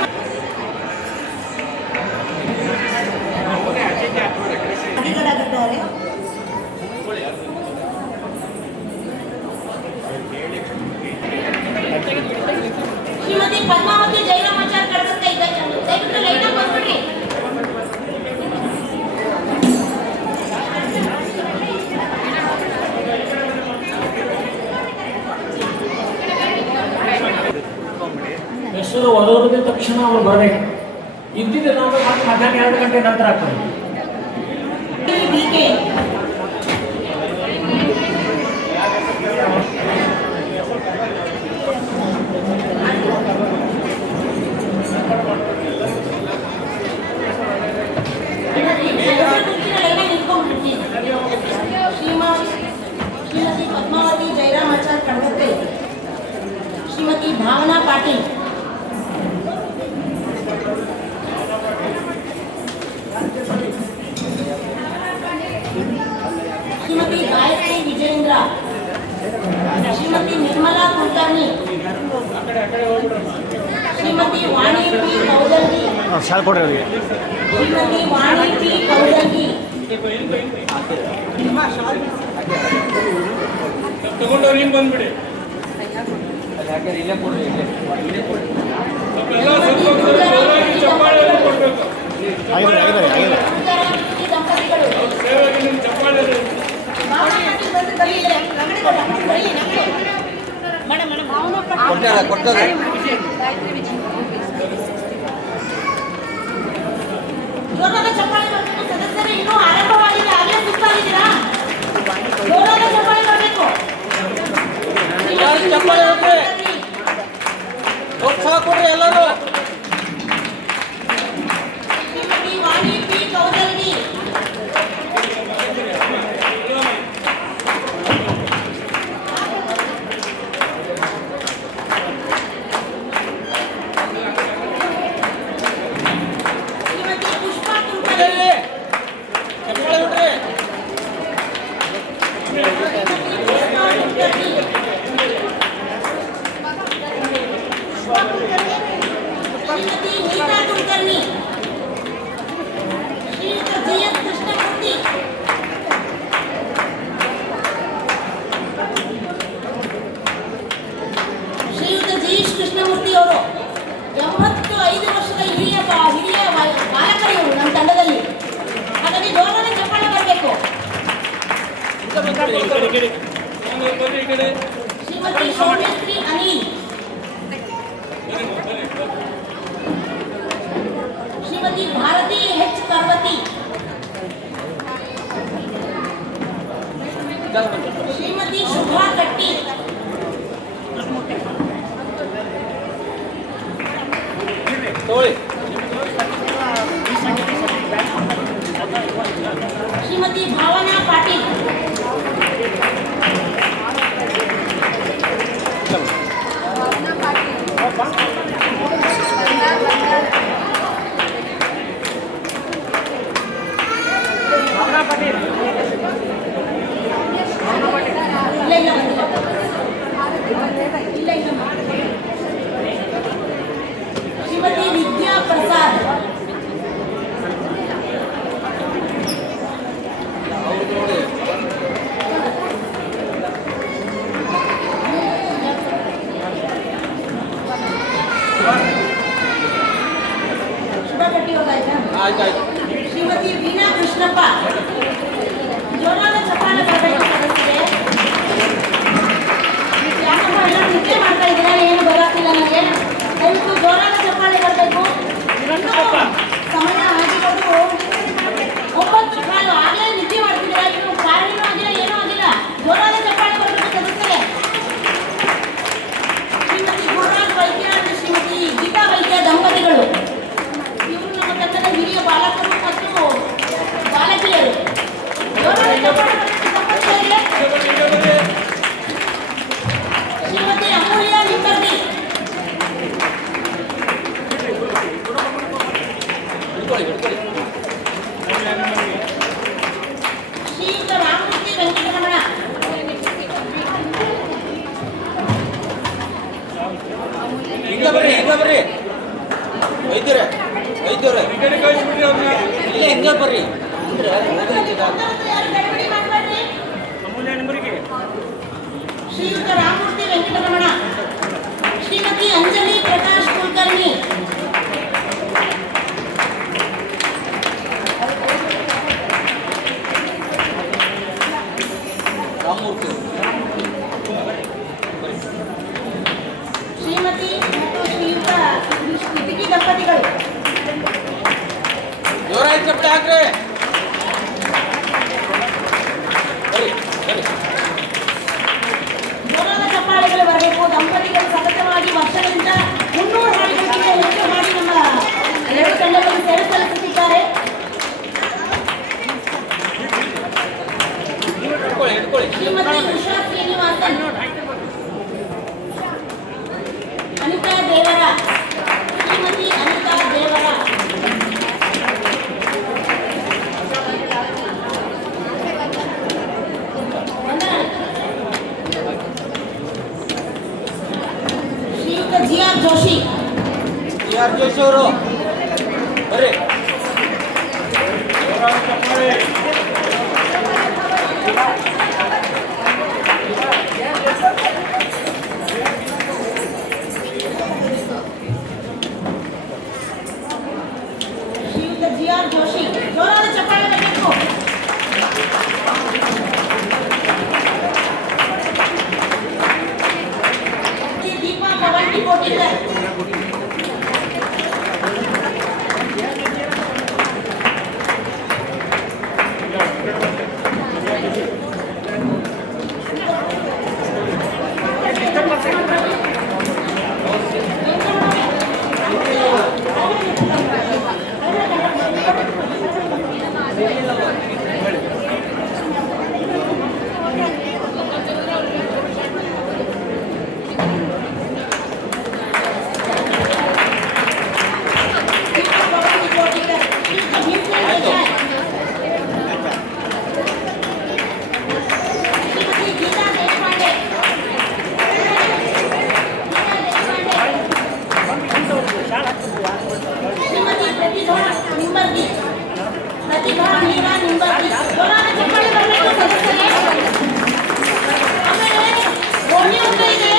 ಅಡಿಗಳಾಗಿದ್ದಾರೆ. ಶ್ರೀಮತಿ ಪದ್ಮಾವತಿ ಜೈರಾಮಾಚಾರ್ ಕಡಗತ್ತೈ, ದಯವಿಟ್ಟು ಲೈನ್ ಬಂದ್ಬಿಡ್ರಿ. ತಕ್ಷಣ ಅವ್ರು ಬರಬೇಕು. ಇದ್ದಿದ್ದು ನಾವು ಮತ್ತೆ ಮಧ್ಯಾಹ್ನ 2 ಗಂಟೆ ನಂತರ ಆಗ್ತದೆ. BK श्रीमती पद्मावती जयरामाचार्य कणगत्ते, श्रीमती भावना पाटिल, श्रीमती गायत्री विजयेंद्र, श्रीमती निर्मला कुलकर्णी, श्रीमती वाणी पी कौदल्गी, श्रीमती वाणी पी कौदल्गी, ತಗೊಂಡವ್ರು ಹಿಂಗೆ ಬಂದ್ಬಿಡಿ. ಚಪ್ಪಾಳೆ ಕೊಡ್ಬೇಕು. ಸೇವೆಗೆ ನಿಮ್ಮ ಚಪ್ಪಾಳೆ ಜೋರಾದ ಚಪ್ಪಾಳೆ ಬರಬೇಕು. ಸದಸ್ಯರು ಇನ್ನೂ ಆರಂಭವಾಗಿಲ್ಲ, ಆಗಲೇ ಸುತ್ತಾಗಿದ್ದೀರಾ? ಜೋರಾದ ಚಪ್ಪಾಳೆ ಬರಬೇಕು. ಚಪ್ಪಾಳೆ ಪ್ರೋತ್ಸಾಹ ಕೊಡ್ರಿ ಎಲ್ಲರೂ. ಶ್ರೀಮತಿ ವಾಣಿ ಪಿ ಕೌದಲ್ಗಿ, ಶ್ರೀಮತಿ ಪುಷ್ಪಾ ಕುಲಕರ್ಣಿ, ಚಪ್ಪಾಳೆ ಬಿಡ್ರಿ. श्रीमती नीता कुलकर्णी, श्रीयुत GS कृष्णमूर्ति, ಶ್ರೀಯುತ GS ಕೃಷ್ಣಮೂರ್ತಿ ಅವರು 85 ವರ್ಷದ ಹಿರಿಯ ಬಾಲಕರು ಇವರು ನಮ್ಮ ತಂಡದಲ್ಲಿ. ಹಾಗಾಗಿ ಜೋರಾದ ಚಪ್ಪಾಳೆ ಬರಬೇಕು. ಬರ್ರಿ ಈ ಕಡೆ. ಶ್ರೀಮತಿ ಸೌಮ್ಯಶ್ರೀ ಅನಿಲ್, ಶ್ರೀಮತಿ ಭಾರತಿ H ಪಾರ್ವತಿ, ಶ್ರೀಮತಿ ಶುಭಾ ಕಟ್ಟಿ, ತಗೊಳ್ಳಿ. ಶ್ರೀಮತಿ ಭಾವನಾ ಪಾಟೀಲ್, ಶ್ರೀಮತಿ ವಿದ್ಯಾ ಪ್ರಸಾದ್, ಶುಭಾ ಕಟ್ಟಿ ಹೋಗಾಯ್ತಾ? ಆಯ್ತಾಯ್ತು. ಶ್ರೀಮತಿ ವೀಣಾ ಕೃಷ್ಣಪ್ಪ, ಜೋರಾದ ಚಪ್ಪಾಳೆ ಬರಬೇಕು ಸದಸ್ಯರೇ. ಯಾಕಪ್ಪ ಎಲ್ಲ ನಿದ್ದೆ ಮಾಡ್ತಾ ಇದ್ದೀರಾ? ಏನು ಬರೋಕ್ಕಿಲ್ಲ ನನಗೆ. ದಯವಿಟ್ಟು ಜೋರಾದ ಚಪ್ಪಾಳೆ ಬರಬೇಕು. ಸಮಯ ಆಗಿರೋದು 9:15, ಆಗಲೇ ನಿದ್ದೆ ಮಾಡ್ತಿದ್ದೀರಾ? ಇನ್ನು ಕಾರಣನೂ ಆಗಿಲ್ಲ, ಏನೂ ಆಗಿಲ್ಲ. ಜೋರಾದ ಚಪ್ಪಾಳೆ ಬರಬೇಕು ಸದಸ್ಯರೇ. ಶ್ರೀಮತಿ ಗುರುರಾಜ್ ವೈದ್ಯ ಮತ್ತು ಶ್ರೀಮತಿ ಗೀತಾ ವೈದ್ಯ ದಂಪತಿಗಳು, ಇವರು ನಮ್ಮ ತಂಡದ ಹಿರಿಯ ಬಾಲಕರು ಮತ್ತು ಬಾಲಕಿಯರು. ಜೋರಾದ ಚಪ್ಪಾಳೆ ಬರಬೇಕು ದಂಪತಿಗಳಿಗೆ. ಶ್ರೀಮತಿ ಅಮೂಲ್ಯ ನಿಂಬರ್ಗಿ, ಶ್ರೀಯುತ ರಾಮಮೂರ್ತಿ ವೆಂಕಟರಮಣ, ಹಿಂಗೆ ಬರ್ರಿ, ಹಿಂಗೆ ಬರ್ರಿ. ವೈದ್ಯರೇ, ವೈದ್ಯರೇ ಈ ಕಡೆ ಕಳಿಸ್ಬಿಡ್ರಿ ಅವ್ರನ್ನ. ಇಲ್ಲೇ ಹಿಂಗೆ ಬರ್ರಿ. ಯಾರು ಗಡಿಬಿಡಿ ಮಾಡಬೇಡ್ರಿ. ಶ್ರೀಯುತ ರಾಮಮೂರ್ತಿ ವೆಂಕಟರಮಣ, ಶ್ರೀಮತಿ ಅಂಜಲಿ ಪ್ರಕಾಶ್ ಕುಲಕರ್ಣಿ, ರಾಮಮೂರ್ತಿ, ಶ್ರೀಮತಿ ಮತ್ತು ಶ್ರೀಯುತ ಕಿಟಕಿ ದಂಪತಿಗಳು. ಜೋರಾಗಿ ಚಪ್ಪಲಿ ಹಾಕ್ರಿ. ಬರ್ರಿ ಬರ್ರಿ. ಜೋರಾದ ಚಪ್ಪಾಳೆಗಳು ಬರಬೇಕು. ದಂಪತಿಗಳು ಸತತವಾಗಿ ವರ್ಷಗಳಿಂದ 300 ಹಾಡುಗಳಿಗಿಂತ ಹೆಚ್ಚು ಹಾಡಿ ನಮ್ಮ ಎರಡು ತಂಡಗಳನ್ನು ಸೇವೆ ಸಲ್ಲಿಸುತ್ತಿದ್ದಾರೆ. ಹಿಡ್ಕೊಳ್ಳಿ. ಶ್ರೀಮತಿ ಉಷಾ ಶ್ರೀನಿವಾಸನ್, ಅನಿತಾ ದೇವರ, ಶ್ರೀಮತಿ ಅನಿತಾ ದೇವರ, ಶ್ರೀಯುತ ಜಿ.ಆರ್. ಜೋಶಿ, ಜಿ.ಆರ್. ಜೋಶಿ ಅವರು ಬರ್ರಿ. ಶ್ರೀಯುತ ಜಿ.ಆರ್. ಜೋಶಿ, ಜೋರಾದ ಚಪ್ಪಾಳೆ ಬರಬೇಕು. ದೀಪಾ ಕವಂಟಿ ಕೋಟಿಕರ್, ಪ್ರತಿಭಾ ಮೀರಾ ನಿಂಬರ್ಗಿ, ಜೋರಾದ ಚಪ್ಪಾಳೆ ಬರಬೇಕು ಸದಸ್ಯರೇ. ಆಮೇಲೆ ಗೋಣಿ ಊಟ ಇದೆ,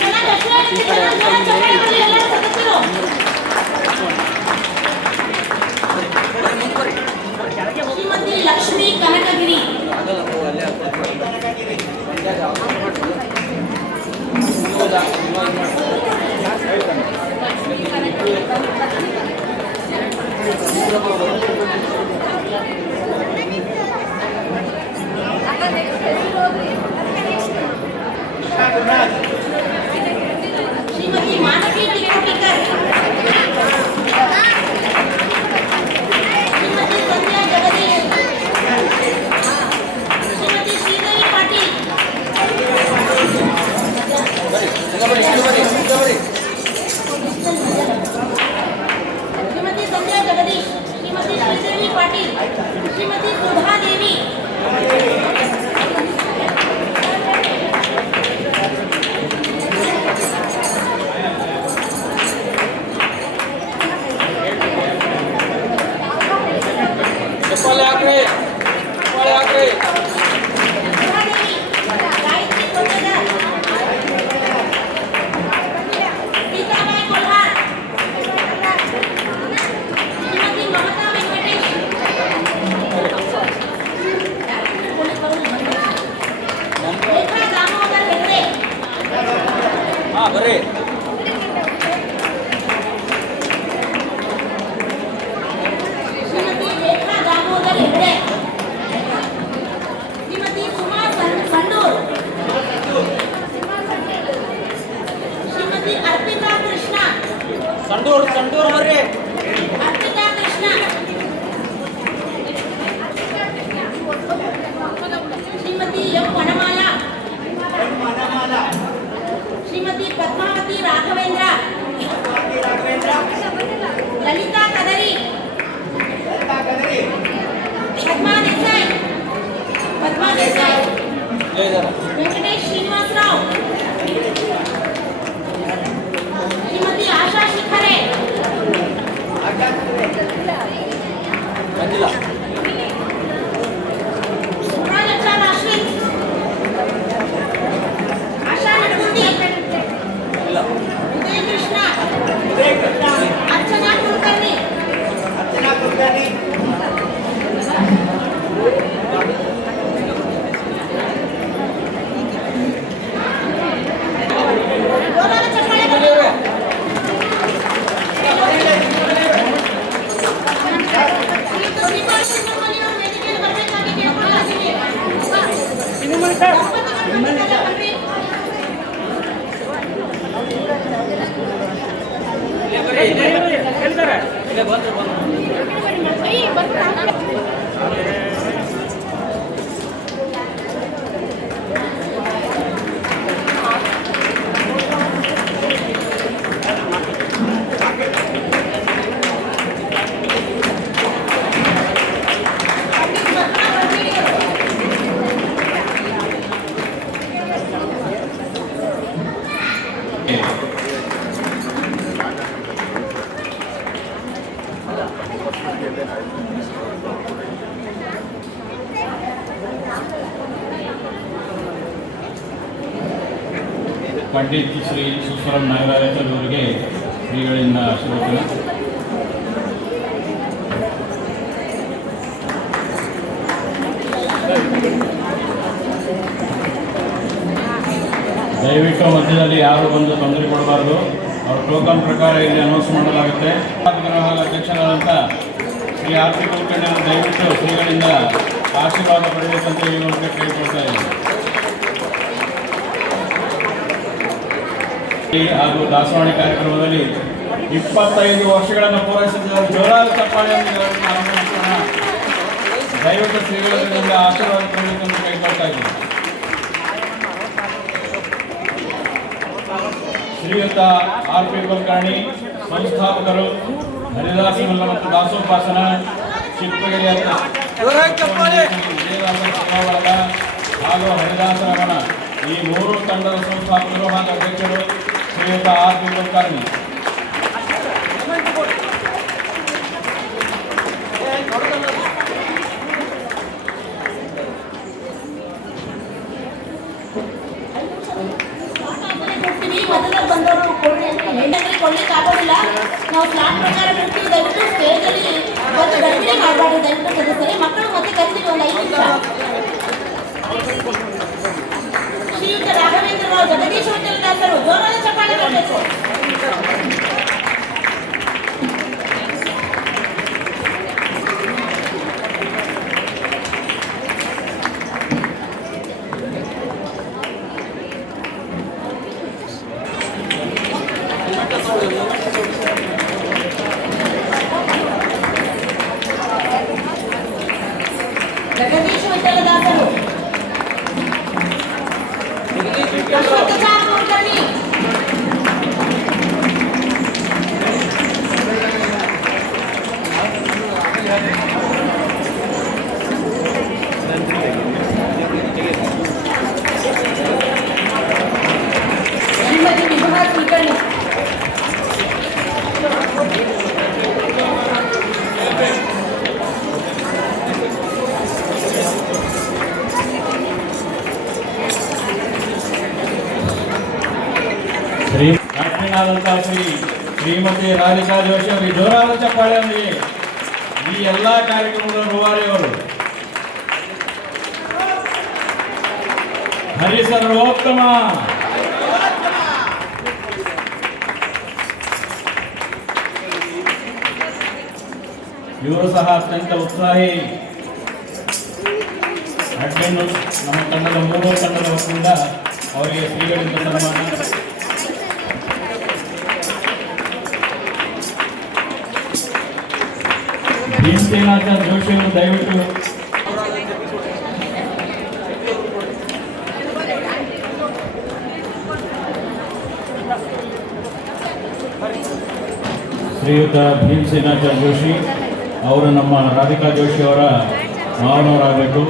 ಚೆನ್ನಾಗಿ ದರ್ಶನ ಆಗ್ತಿದೆ, ಜೋರಾದ ಚಪ್ಪಾಳೆ ಬರಲಿ ಎಲ್ಲ ಸದಸ್ಯರು. ಶ್ರೀಮತಿ ಲಕ್ಷ್ಮೀ ಕನಕಗಿರಿ, ಶ್ರೀಮತಿ ಮಾನವಿ ಟಿಕೋಟಿಕರ್, ಶ್ರೀಮತಿ ಸಂಧ್ಯಾ ಜಗದೀಶ್, ಶ್ರೀಮತಿ ಶ್ರೀದೇವಿ ಪಾಟೀಲ್, ಶ್ರೀಮತಿ ಸಂಧ್ಯಾ ಜಗದೀಶ್, ಶ್ರೀಮತಿ ಶ್ರೀದೇವಿ ಪಾಟೀಲ್, ಶ್ರೀಮತಿ ಸುಧಾದೇವಿ, ಚಪ್ಪಾಳೆ ಹಾಕ್ರಿ. ಚಪ್ಪಾಳೆ ಹಾಕ್ರಿ. ಸುಧಾದೇವಿ, ಗಾಯತ್ರಿ ಕೊಂಡಗರ್, ಸೀತಾಬಾಯಿ ಕೊಲ್ಹಾರ್, ಶ್ರೀಮತಿ ಮಮತಾ ವೆಂಕಟೇಶ್, ರೇಖಾ ದಾಮೋದರ್ ಹೆಗ್ಡೆ, ಹಾ ಬರ್ರಿ. ಶ್ರೀಮತಿ ರೇಖಾ ದಾಮೋದರ್ ಹೆಗ್ಡೆ, ಶ್ರೀಮತಿ ಸುಮಾ ಸಂಡೂರ್, ಶ್ರೀಮತಿ ಅರ್ಪಿತಾ ಕೃಷ್ಣ, ಸಂಡೂರ್ ಬರ್ರಿ. ಅರ್ಪಿತಾ ಕೃಷ್ಣ, ಶ್ರೀಮತಿ ಎಂ ವನಮಾಲ, ಶ್ರೀಮತಿ ಪದ್ಮಾವತಿ ರಾಘವೇಂದ್ರ, ಲಲಿತಾ ಕದರಿ, ಪದ್ಮಾ ದೇಸಾಯಿ, ವೆಂಕಟೇಶ್ ಶ್ರೀನಿವಾಸರಾವ್, ಶ್ರೀಮತಿ ಆಶಾ ಶಿಖರೆ, ಪಂಡಿತ್ ಶ್ರೀ ಸುಸ್ವರಂ ನಾಗರಾಜಾಚಾರ್ಯ ಅವರಿಗೆ ಶ್ರೀಗಳಿಂದ ಆಶೀರ್ವಚನ. ದಯವಿಟ್ಟು ಮಧ್ಯದಲ್ಲಿ ಯಾರು ಬಂದು ತೊಂದರೆ ಕೊಡಬಾರ್ದು. ಅವ್ರ ಟೋಕನ್ ಪ್ರಕಾರ ಇಲ್ಲಿ ಅನೌನ್ಸ್ ಮಾಡಲಾಗುತ್ತೆ. ಅಧ್ಯಕ್ಷರಾದಂಥ ಶ್ರೀ ಆರ್ ಪಿ ಕುಲಕರ್ಣಿ ಅವರು ದಯವಿಟ್ಟು ಶ್ರೀಗಳಿಂದ ಆಶೀರ್ವಾದ ಪಡೆಯಬೇಕಂತ ಈ ಮೂಲಕ ಕೇಳಿಕೊಳ್ತಾ ಇದ್ದಾರೆ. ಹಾಗೂ ದಾಸವಾಣಿ ಕಾರ್ಯಕ್ರಮದಲ್ಲಿ 25 ವರ್ಷಗಳನ್ನು ಪೂರೈಸಿದ ಜೋರಾದ ಚಪ್ಪಾಳೆಯೊಂದಿಗೆ ದಯವಿಟ್ಟು ಶ್ರೀಗಳಿಂದ ಆಶೀರ್ವಾದ ಪಡೆಯಬೇಕಂತ ಕೇಳಿಕೊಳ್ತಾ ಇದ್ದೀನಿ. ಶ್ರೀಯುತ ಆರ್ ಪಿ ಕುಲಕರ್ಣಿ ಸಂಸ್ಥಾಪಕರು, ಹರಿದಾಸ ಮಲ್ಲ ಮತ್ತು ದಾಸೋಪಾಸನ, ಚಿಕ್ಕಗಿರಿಯ ಹಾಗೂ ಹರಿದಾಸ ರಮಣ ಈ 3 ತಂಡದ ಸಂಸ್ಥಾಪಕರು ಹಾಗೂ ಅಧ್ಯಕ್ಷರು ಶ್ರೀಯುತ ಆರ್ ಪಿ ಕುಲಕರ್ಣಿ. ಮೊದಲ ಬಂದವರು ಕೊಡ್ಲಿಕ್ಕೆ ಆಗೋದಿಲ್ಲ. ನಾವು ಪ್ಲಾನ್ ಪ್ರಕಾರ ಕೊಡ್ತೀವಿ. ದಯವಿಟ್ಟು ಸ್ಟೇಜಲ್ಲಿ ಒಂದು ಗರ್ಭಿಣಿ ಮಾಡಬಾರ್ದು. ದಯವಿಟ್ಟು ಸದಸ್ಯರೇ, ಮಕ್ಕಳು ಮತ್ತೆ ಕರಿತೀವಿ ಒಂದು 5 ನಿಮಿಷ. ಶ್ರೀಯುತ ರಾಘವೇಂದ್ರ ರಾವ್ ಜಗದೀಶ್ ಹೋಟೆಲ್ದಾಸರು ಜೋರಾದ ಚಪ್ಪಾಳೆ ಮಾಡಬೇಕು. ಜಗದೀಶ್ ವಿಠಲದಾಸರು, ಕುಲಕರ್ಣಿ, ಶ್ರೀಮತಿ ವಿಭಾ ಕುಲಕರ್ಣಿ, ಶ್ರೀಮತಿ ರಾಧಿಕಾ ಜೋಶಿ ಅವರಿಗೆ ಜೋರಾದ ಚಪ್ಪಾಳೆಯೊಂದಿಗೆ ಈ ಎಲ್ಲ ಕಾರ್ಯಕ್ರಮಗಳ ರೂವಾರಿಯವರು. ಹರಿ ಸರ್ವೋತ್ತಮ. ಇವರು ಸಹ ಅತ್ಯಂತ ಉತ್ಸಾಹಿ ಅಡ್ಮಿನ್. ನಮ್ಮ ತಂಡದ 3 ತಂಡದ ವತಿಯಿಂದ ಅವರಿಗೆ ಶ್ರೀಗಳಿಂದ ಸನ್ಮಾನ. ಭೀಮಸೇನಾಚಾರ್ಯ ಜೋಶಿ ಅವರು ದಯವಿಟ್ಟು ಶ್ರೀಯುತ ಭೀಮಸೇನಾಚಾರ್ಯ ಜೋಶಿ ಅವರು ನಮ್ಮ ರಾಧಿಕಾ ಜೋಶಿ ಅವರ ಮಾವನವರಾಗಬೇಕು.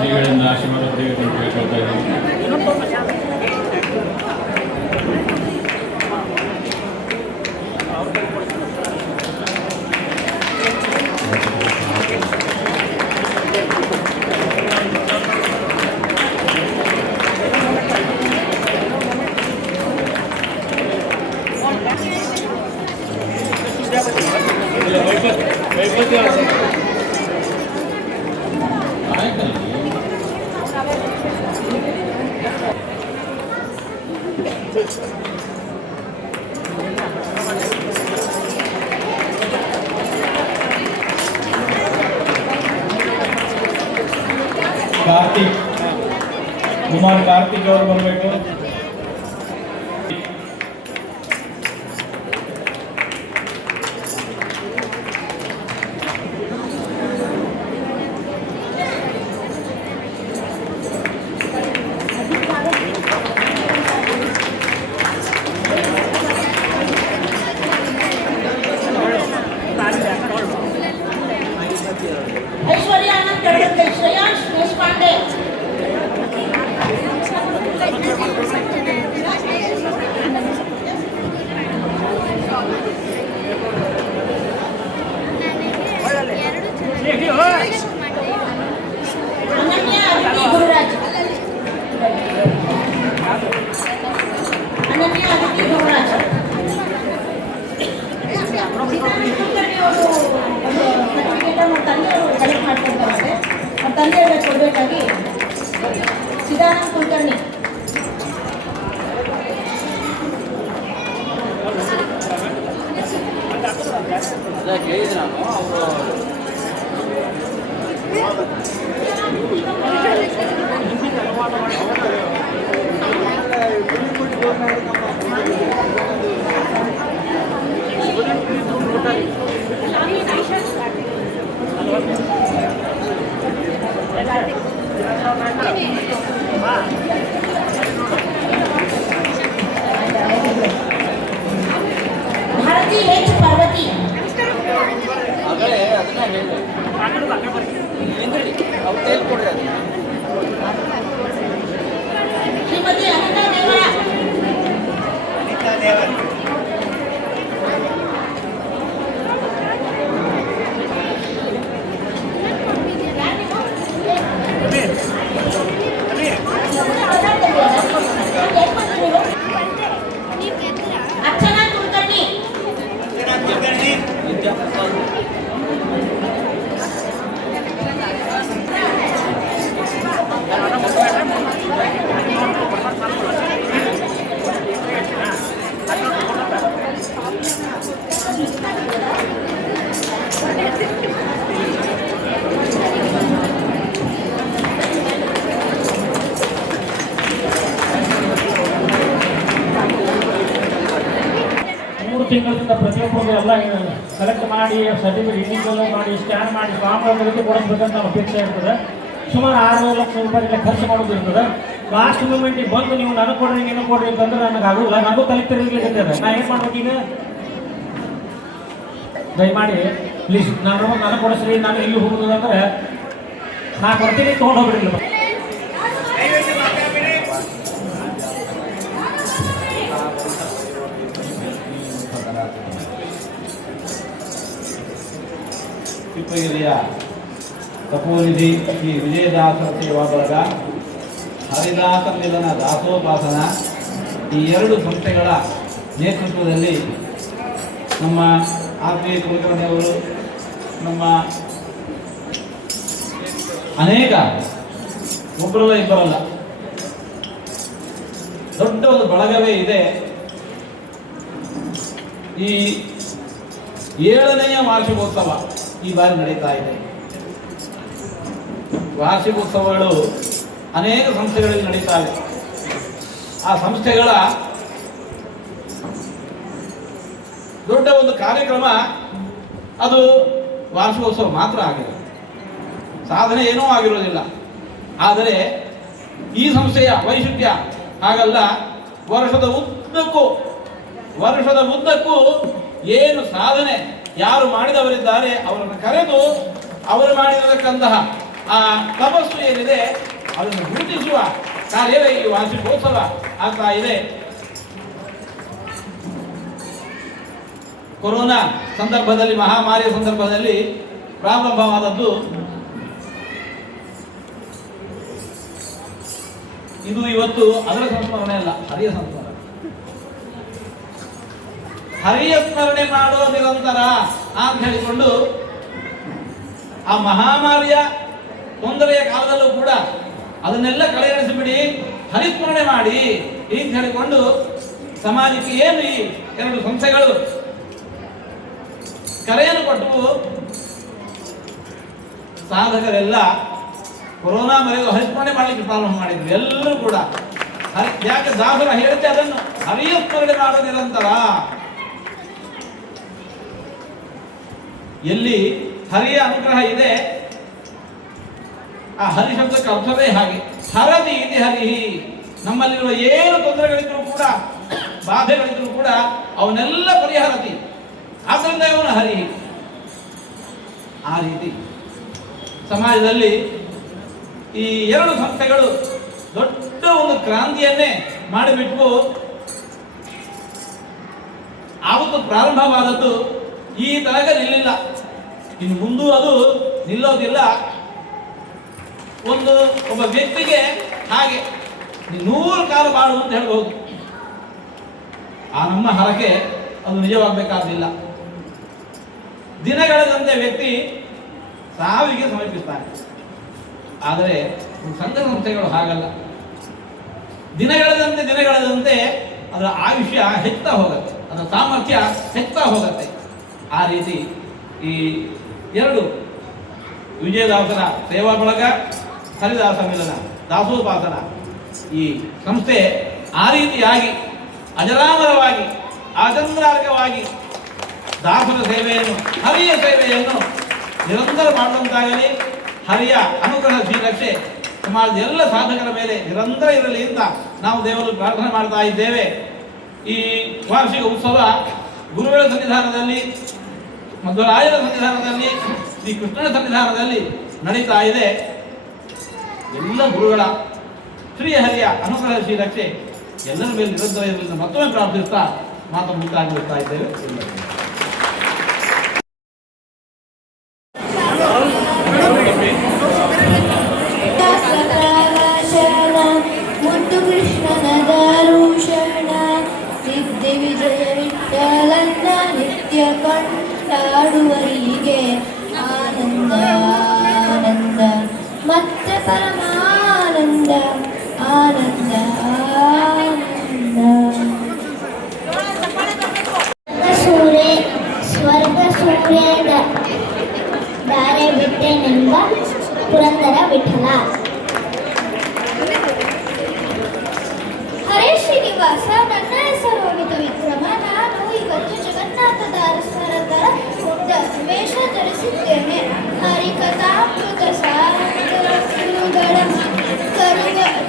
ಶ್ರೀಗಳಿಂದ ಆಶೀರ್ವಾದ ಪಡೆಯಬೇಕು ಅಂತ ಕೇಳ್ಕೊಳ್ತಾ ಇದ್ದೀನಿ. ಕಾರ್ತಿಕ್ ಕುಮಾರ್ ಕಾರ್ತಿಕ್ ಅವರು ಬರಬೇಕು. ऐश्वर्या आनंद तडकते, श्रेयांश देशपांडे, अनन्या अदिति गुरुराज, अनन्या अदिति गुरुराज, ಕಲೆಕ್ಟ್ ಮಾಡ್ಕೊಳ್ತಾರೆ. ಅವ್ರ ತಂದೆಯವರಿಗೆ ಕೊಡಬೇಕಾಗಿ ಚಿದಾನಂದ ಕುಲಕರ್ಣಿ, ಅದೇ ಕೇಳಿದೆ ನಾನು. ಅವರು ಭಾರತಿ ಎಚ್ ಪಾರ್ವತಿ, ಆಗಲೇ ಅದನ್ನ ಹೇಳಿದೆ. ಅವ್ರು ಹೇಳ್ಕೊಡ್ರಿ ಅದು. ಶ್ರೀಮತಿ ಅನಿತಾ ದೇವರ, ಅರ್ಚನಾ ಕುಲಕರ್ಣಿ, ವಿದ್ಯಾಪ್ರಸಾದ್ ತಿಂಗಳಿಂದ ಪ್ರತಿಯೊಬ್ಬರು ಎಲ್ಲ ಕಲೆಕ್ಟ್ ಮಾಡಿ ಸರ್ಟಿಫಿಕೇಟ್ ಇಂಡಿವಿಜುವಲ್ ಮಾಡಿ ಸ್ಕ್ಯಾನ್ ಮಾಡಿ ಸ್ವಾಮಿಗಳಿಗೆ ಕೊಡಿಸ್ಬೇಕಂತ ನಮ್ಮ ಅಪೇಕ್ಷೆ ಇರ್ತದೆ. ಸುಮಾರು 6 ಲಕ್ಷ ರೂಪಾಯಿ ಖರ್ಚು ಮಾಡೋದು ಇರ್ತದೆ. ಲಾಸ್ಟ್ ಮೂಮೆಂಟಿಗೆ ಬಂದು ನೀವು ನನಗೆ ಕೊಡ್ರಿ ನೀನು ಕೊಡ್ರಿ ಅಂತಂದ್ರೆ ನನಗೆ ಆಗೋಲ್ಲ, ನನಗೂ ತಲೆ ತಿರುಗಲಿಕ್ಕೆ. ನಾ ಏನು ಮಾಡ್ಬೇಕು ಈಗ? ದಯಮಾಡಿ ಪ್ಲೀಸ್ ನನಗೆ ಕೊಡಿಸ್ರಿ, ನಾನು ಇಲ್ಲಿ ಹೋಗುದು ಅಂದರೆ ನಾ ಕೊಡ್ತೀನಿ, ತೊಗೊಂಡು ಹೋಗ್ಬಿಡಿಲ್ಲ. ತಿಪ್ಪಗಿರಿಯ ತಪೋನಿಧಿ ಶ್ರೀ ವಿಜಯದಾಸರ ಸೇವಾ ಬಳಗ, ಹರಿದಾಸ ಮಿಲನ ದಾಸೋಪಾಸನ ಈ ಎರಡು ಸಂಸ್ಥೆಗಳ ನೇತೃತ್ವದಲ್ಲಿ ನಮ್ಮ ಆತ್ಮೀಯ ಕುಲಕರ್ಣಿಯವರು, ನಮ್ಮ ಅನೇಕ ಒಬ್ಬರಲ್ಲ ಇಬ್ಬರಲ್ಲ ದೊಡ್ಡ ಒಂದು ಬಳಗವೇ ಇದೆ. ಈ 7ನೆಯ ವಾರ್ಷಿಕೋತ್ಸವ ಈ ಬಾರಿ ನಡೀತಾ ಇದೆ. ವಾರ್ಷಿಕೋತ್ಸವಗಳು ಅನೇಕ ಸಂಸ್ಥೆಗಳಲ್ಲಿ ನಡೀತಾ ಇದೆ. ಆ ಸಂಸ್ಥೆಗಳ ದೊಡ್ಡ ಒಂದು ಕಾರ್ಯಕ್ರಮ ಅದು ವಾರ್ಷಿಕೋತ್ಸವ ಮಾತ್ರ ಆಗಿದೆ, ಸಾಧನೆ ಏನೂ ಆಗಿರೋದಿಲ್ಲ. ಆದರೆ ಈ ಸಂಸ್ಥೆಯ ವೈಶಿಷ್ಟ್ಯ ಹಾಗಲ್ಲ. ವರ್ಷದ ಉದ್ದಕ್ಕೂ ಏನು ಸಾಧನೆ ಯಾರು ಮಾಡಿದವರಿದ್ದಾರೆ ಅವರನ್ನು ಕರೆದು ಅವರು ಮಾಡಿರತಕ್ಕಂತಹ ಆ ತಪಸ್ಸು ಏನಿದೆ ಅದನ್ನು ಗುರುತಿಸುವ ಕಾರ್ಯವೇ ಈ ವಾರ್ಷಿಕೋತ್ಸವ ಆಗ್ತಾ ಇದೆ. ಕೊರೋನಾ ಸಂದರ್ಭದಲ್ಲಿ, ಮಹಾಮಾರಿಯ ಸಂದರ್ಭದಲ್ಲಿ ಪ್ರಾರಂಭವಾದದ್ದು ಇದು. ಇವತ್ತು ಅದರ ಸಂಸ್ಮರಣೆ ಅಲ್ಲ, ಹರಿಯ ಸಂಸ್ಮರಣೆ. ಹರಿಯ ಸ್ಮರಣೆ ಮಾಡುವ ನಿರಂತರ ಅಂತ ಹೇಳಿಕೊಂಡು ಆ ಮಹಾಮಾರಿಯ ತೊಂದರೆಯ ಕಾಲದಲ್ಲೂ ಕೂಡ ಅದನ್ನೆಲ್ಲ ಕಳೆಯಣಿಸಿಬಿಡಿ, ಹರಿಸ್ಮರಣೆ ಮಾಡಿ ಅಂತ ಹೇಳಿಕೊಂಡು ಸಮಾಜಕ್ಕೆ ಏನು ಈ ಎರಡು ಸಂಸ್ಥೆಗಳು ಕರೆಯನ್ನು ಕೊಟ್ಟು ಸಾಧಕರೆಲ್ಲ ಕೊರೋನಾ ಮರೆದು ಹರಿಸ್ಮರಣೆ ಮಾಡಲಿಕ್ಕೆ ಪ್ರಾರಂಭ ಮಾಡಿದ್ರು. ಎಲ್ಲರೂ ಕೂಡ ಯಾಕೆ ದಾಸರ ಹೇಳುತ್ತೆ ಅದನ್ನು ಹರಿಯ ಸ್ಮರಣೆ ಮಾಡುವ ನಿರಂತರ. ಎಲ್ಲಿ ಹರಿಯ ಅನುಗ್ರಹ ಇದೆ ಆ ಹರಿ ಶಬ್ದಕ್ಕೆ ಅರ್ಥವೇ ಹಾಗೆ. ಹರದಿ ಇದೆ ಹರಿಹಿ. ನಮ್ಮಲ್ಲಿರುವ ಏನು ತೊಂದರೆಗಳಿದ್ರು ಕೂಡ, ಬಾಧೆಗಳಿದ್ರು ಕೂಡ ಅವನ್ನೆಲ್ಲ ಪರಿಹರತಿ. ಆದ್ದರಿಂದ ಇವನು ಹರಿ. ಆ ರೀತಿ ಸಮಾಜದಲ್ಲಿ ಈ ಎರಡು ಸಂಸ್ಥೆಗಳು ದೊಡ್ಡ ಒಂದು ಕ್ರಾಂತಿಯನ್ನೇ ಮಾಡಿಬಿಟ್ಟು ಆವತ್ತು ಪ್ರಾರಂಭವಾದದ್ದು ಈ ತನಕ ನಿಲ್ಲಿಲ್ಲ, ಇನ್ನು ಮುಂದೂ ಅದು ನಿಲ್ಲೋದಿಲ್ಲ. ಒಬ್ಬ ವ್ಯಕ್ತಿಗೆ ಹಾಗೆ 100 ಕಾಲ ಬಾಳು ಅಂತ ಹೇಳ್ಬಹುದು. ಆ ನಮ್ಮ ಹರಕೆ ಅದು ನಿಜವಾಗಬೇಕಾದಿಲ್ಲ. ದಿನಗಳೆದಂತೆ ವ್ಯಕ್ತಿ ಸಾವಿಗೆ ಸಮೀಪಿಸ್ತಾನೆ. ಆದರೆ ಸಂಘ ಸಂಸ್ಥೆಗಳು ಹಾಗಲ್ಲ. ದಿನಗಳೆದಂತೆ ಅದರ ಆಯುಷ್ಯ ಹೆಚ್ಚುತ್ತಾ ಹೋಗುತ್ತೆ, ಅದರ ಸಾಮರ್ಥ್ಯ ಹೆಚ್ಚುತ್ತಾ ಹೋಗುತ್ತೆ. ಆ ರೀತಿ ಈ ಎರಡು ವಿಜಯದಾಸರ ಸೇವಾ ಬಳಗ, ಹರಿದಾಸ ಮಿಲನ, ದಾಸೋಪಾಸನ ಈ ಸಂಸ್ಥೆ ಆ ರೀತಿಯಾಗಿ ಅಜರಾಮರವಾಗಿ ಆಚಂದ್ರಾರ್ಕವಾಗಿ ದಾಸರ ಸೇವೆಯನ್ನು, ಹರಿಯ ಸೇವೆಯನ್ನು ನಿರಂತರ ಮಾಡುವಂತಾಗಲಿ. ಹರಿಯ ಅನುಗ್ರಹ ಶ್ರೀರಕ್ಷೆ ಸಮಾಜದ ಎಲ್ಲ ಸಾಧಕರ ಮೇಲೆ ನಿರಂತರ ಇರಲಿ ಅಂತ ನಾವು ದೇವರಲ್ಲಿ ಪ್ರಾರ್ಥನೆ ಮಾಡ್ತಾ ಇದ್ದೇವೆ. ಈ ವಾರ್ಷಿಕ ಉತ್ಸವ ಗುರುಗಳ ಸನ್ನಿಧಾನದಲ್ಲಿ, ಮಧ್ವರಾಯರ ಸನ್ನಿಧಾನದಲ್ಲಿ, ಶ್ರೀ ಕೃಷ್ಣನ ಸನ್ನಿಧಾನದಲ್ಲಿ ನಡೀತಾ ಇದೆ. ಎಲ್ಲ ಗುರುಗಳ ಶ್ರೀಹರಿಯ ಅನುಗ್ರಹ ಶ್ರೀರಕ್ಷೆ ಎಲ್ಲರ ಮೇಲೆ ನಿರಂತರ ಇರಲಿಲ್ಲ ಮತ್ತೊಮ್ಮೆ ಪ್ರಾರ್ಥಿಸ್ತಾ ಮಾತು ಮುಕ್ತಾಗಿರುತ್ತಾ ಇದ್ದೇವೆ. ಮುದ್ದು ಕೃಷ್ಣನ ದಾರುಷಣ ಸಿದ್ಧಿ ವಿಜಯ ವಿಠಲನ್ನ ನಿತ್ಯ ಕೊಂಡಾಡುವರಿಗೆ ಆನಂದ ಆನಂದ ಮತ್ತೆ ಪರಮಾನಂದ ಆನಂದ ಆನಂದ. ಸ್ವರ್ಗ ಸೂರ್ಯ ದಾರೆ ಬಿಟ್ಟೆನೆಂಬ ಪುರಂದರ ವಿಠಲ. ಹರೇ ಶ್ರೀನಿವಾಸ, ನನ್ನ ಹೆಸರು ಅಮಿತ ವಿಕ್ರಮ. ನಾನು ಇವತ್ತು ಜಗನ್ನಾಥದ ಅರಸರ ಹುದ್ದ ವೇಷ ಧರಿಸಿದ್ದೇನೆ. ಹರಿಕಥಾಮೃತ ಸಾಗರಗಳ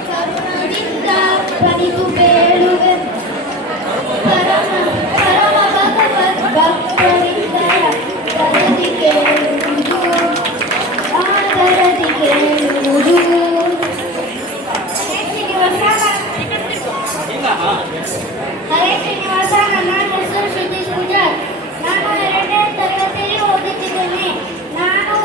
ಕರುಣದಿಂದ ಪಣಿದು ಬೇಳುವೆ. ಪರಮ ಭಗವದ್ ಭಕ್ತರಿಂದ ಕರದಿ ಕೇಳುವುದು, ಆದರದಿ ಕೇಳುವುದು. ಹರೇ ಶ್ರೀನಿವಾಸ, ನನ್ನ ಹೆಸರು ಸಿದ್ದೇಶ್ ಗುಜರಾತ್. ನಾನು 2ನೇ ತರಗತಿಯಲ್ಲಿ ಓದುತ್ತಿದ್ದೇನೆ. ನಾನು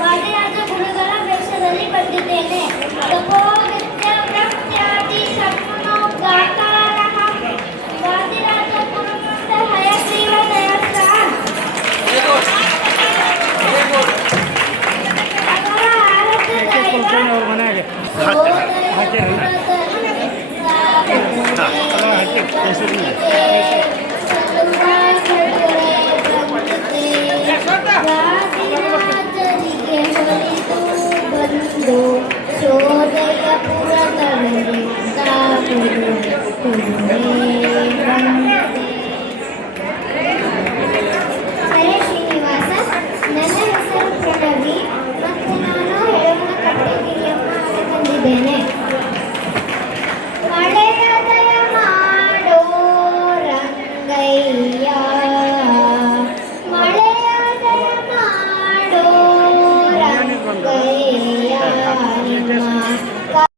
ವಾದಿರಾಜ ಗುರುಗಳ ವೇಷದಲ್ಲಿ ಬಂದಿದ್ದೇನೆ. ತಪೋವಿದ್ಯ ಪ್ರತ್ಯಾದಿ ಸಮ್ನೋ ಗಾತಾರಃ ವಾದಿರಾಜ ಗುರುಮುಂಡ ಹಯಗ್ರೀವ ದಯಸ್ಥಾನ್. ಅವರ ಆರಾಧ್ಯ ಸೋದಯ ಪುರದಲ್ಲಿ ಹರೇ ಶ್ರೀನಿವಾಸ, ನನ್ನ ಹೆಸರು ಪ್ರಣವಿ ಮತ್ತು ನಾನು ಹೆಳವನಕಟ್ಟೆ ಗಿರಿಯಮ್ಮ ಬಂದಿದ್ದೇನೆ.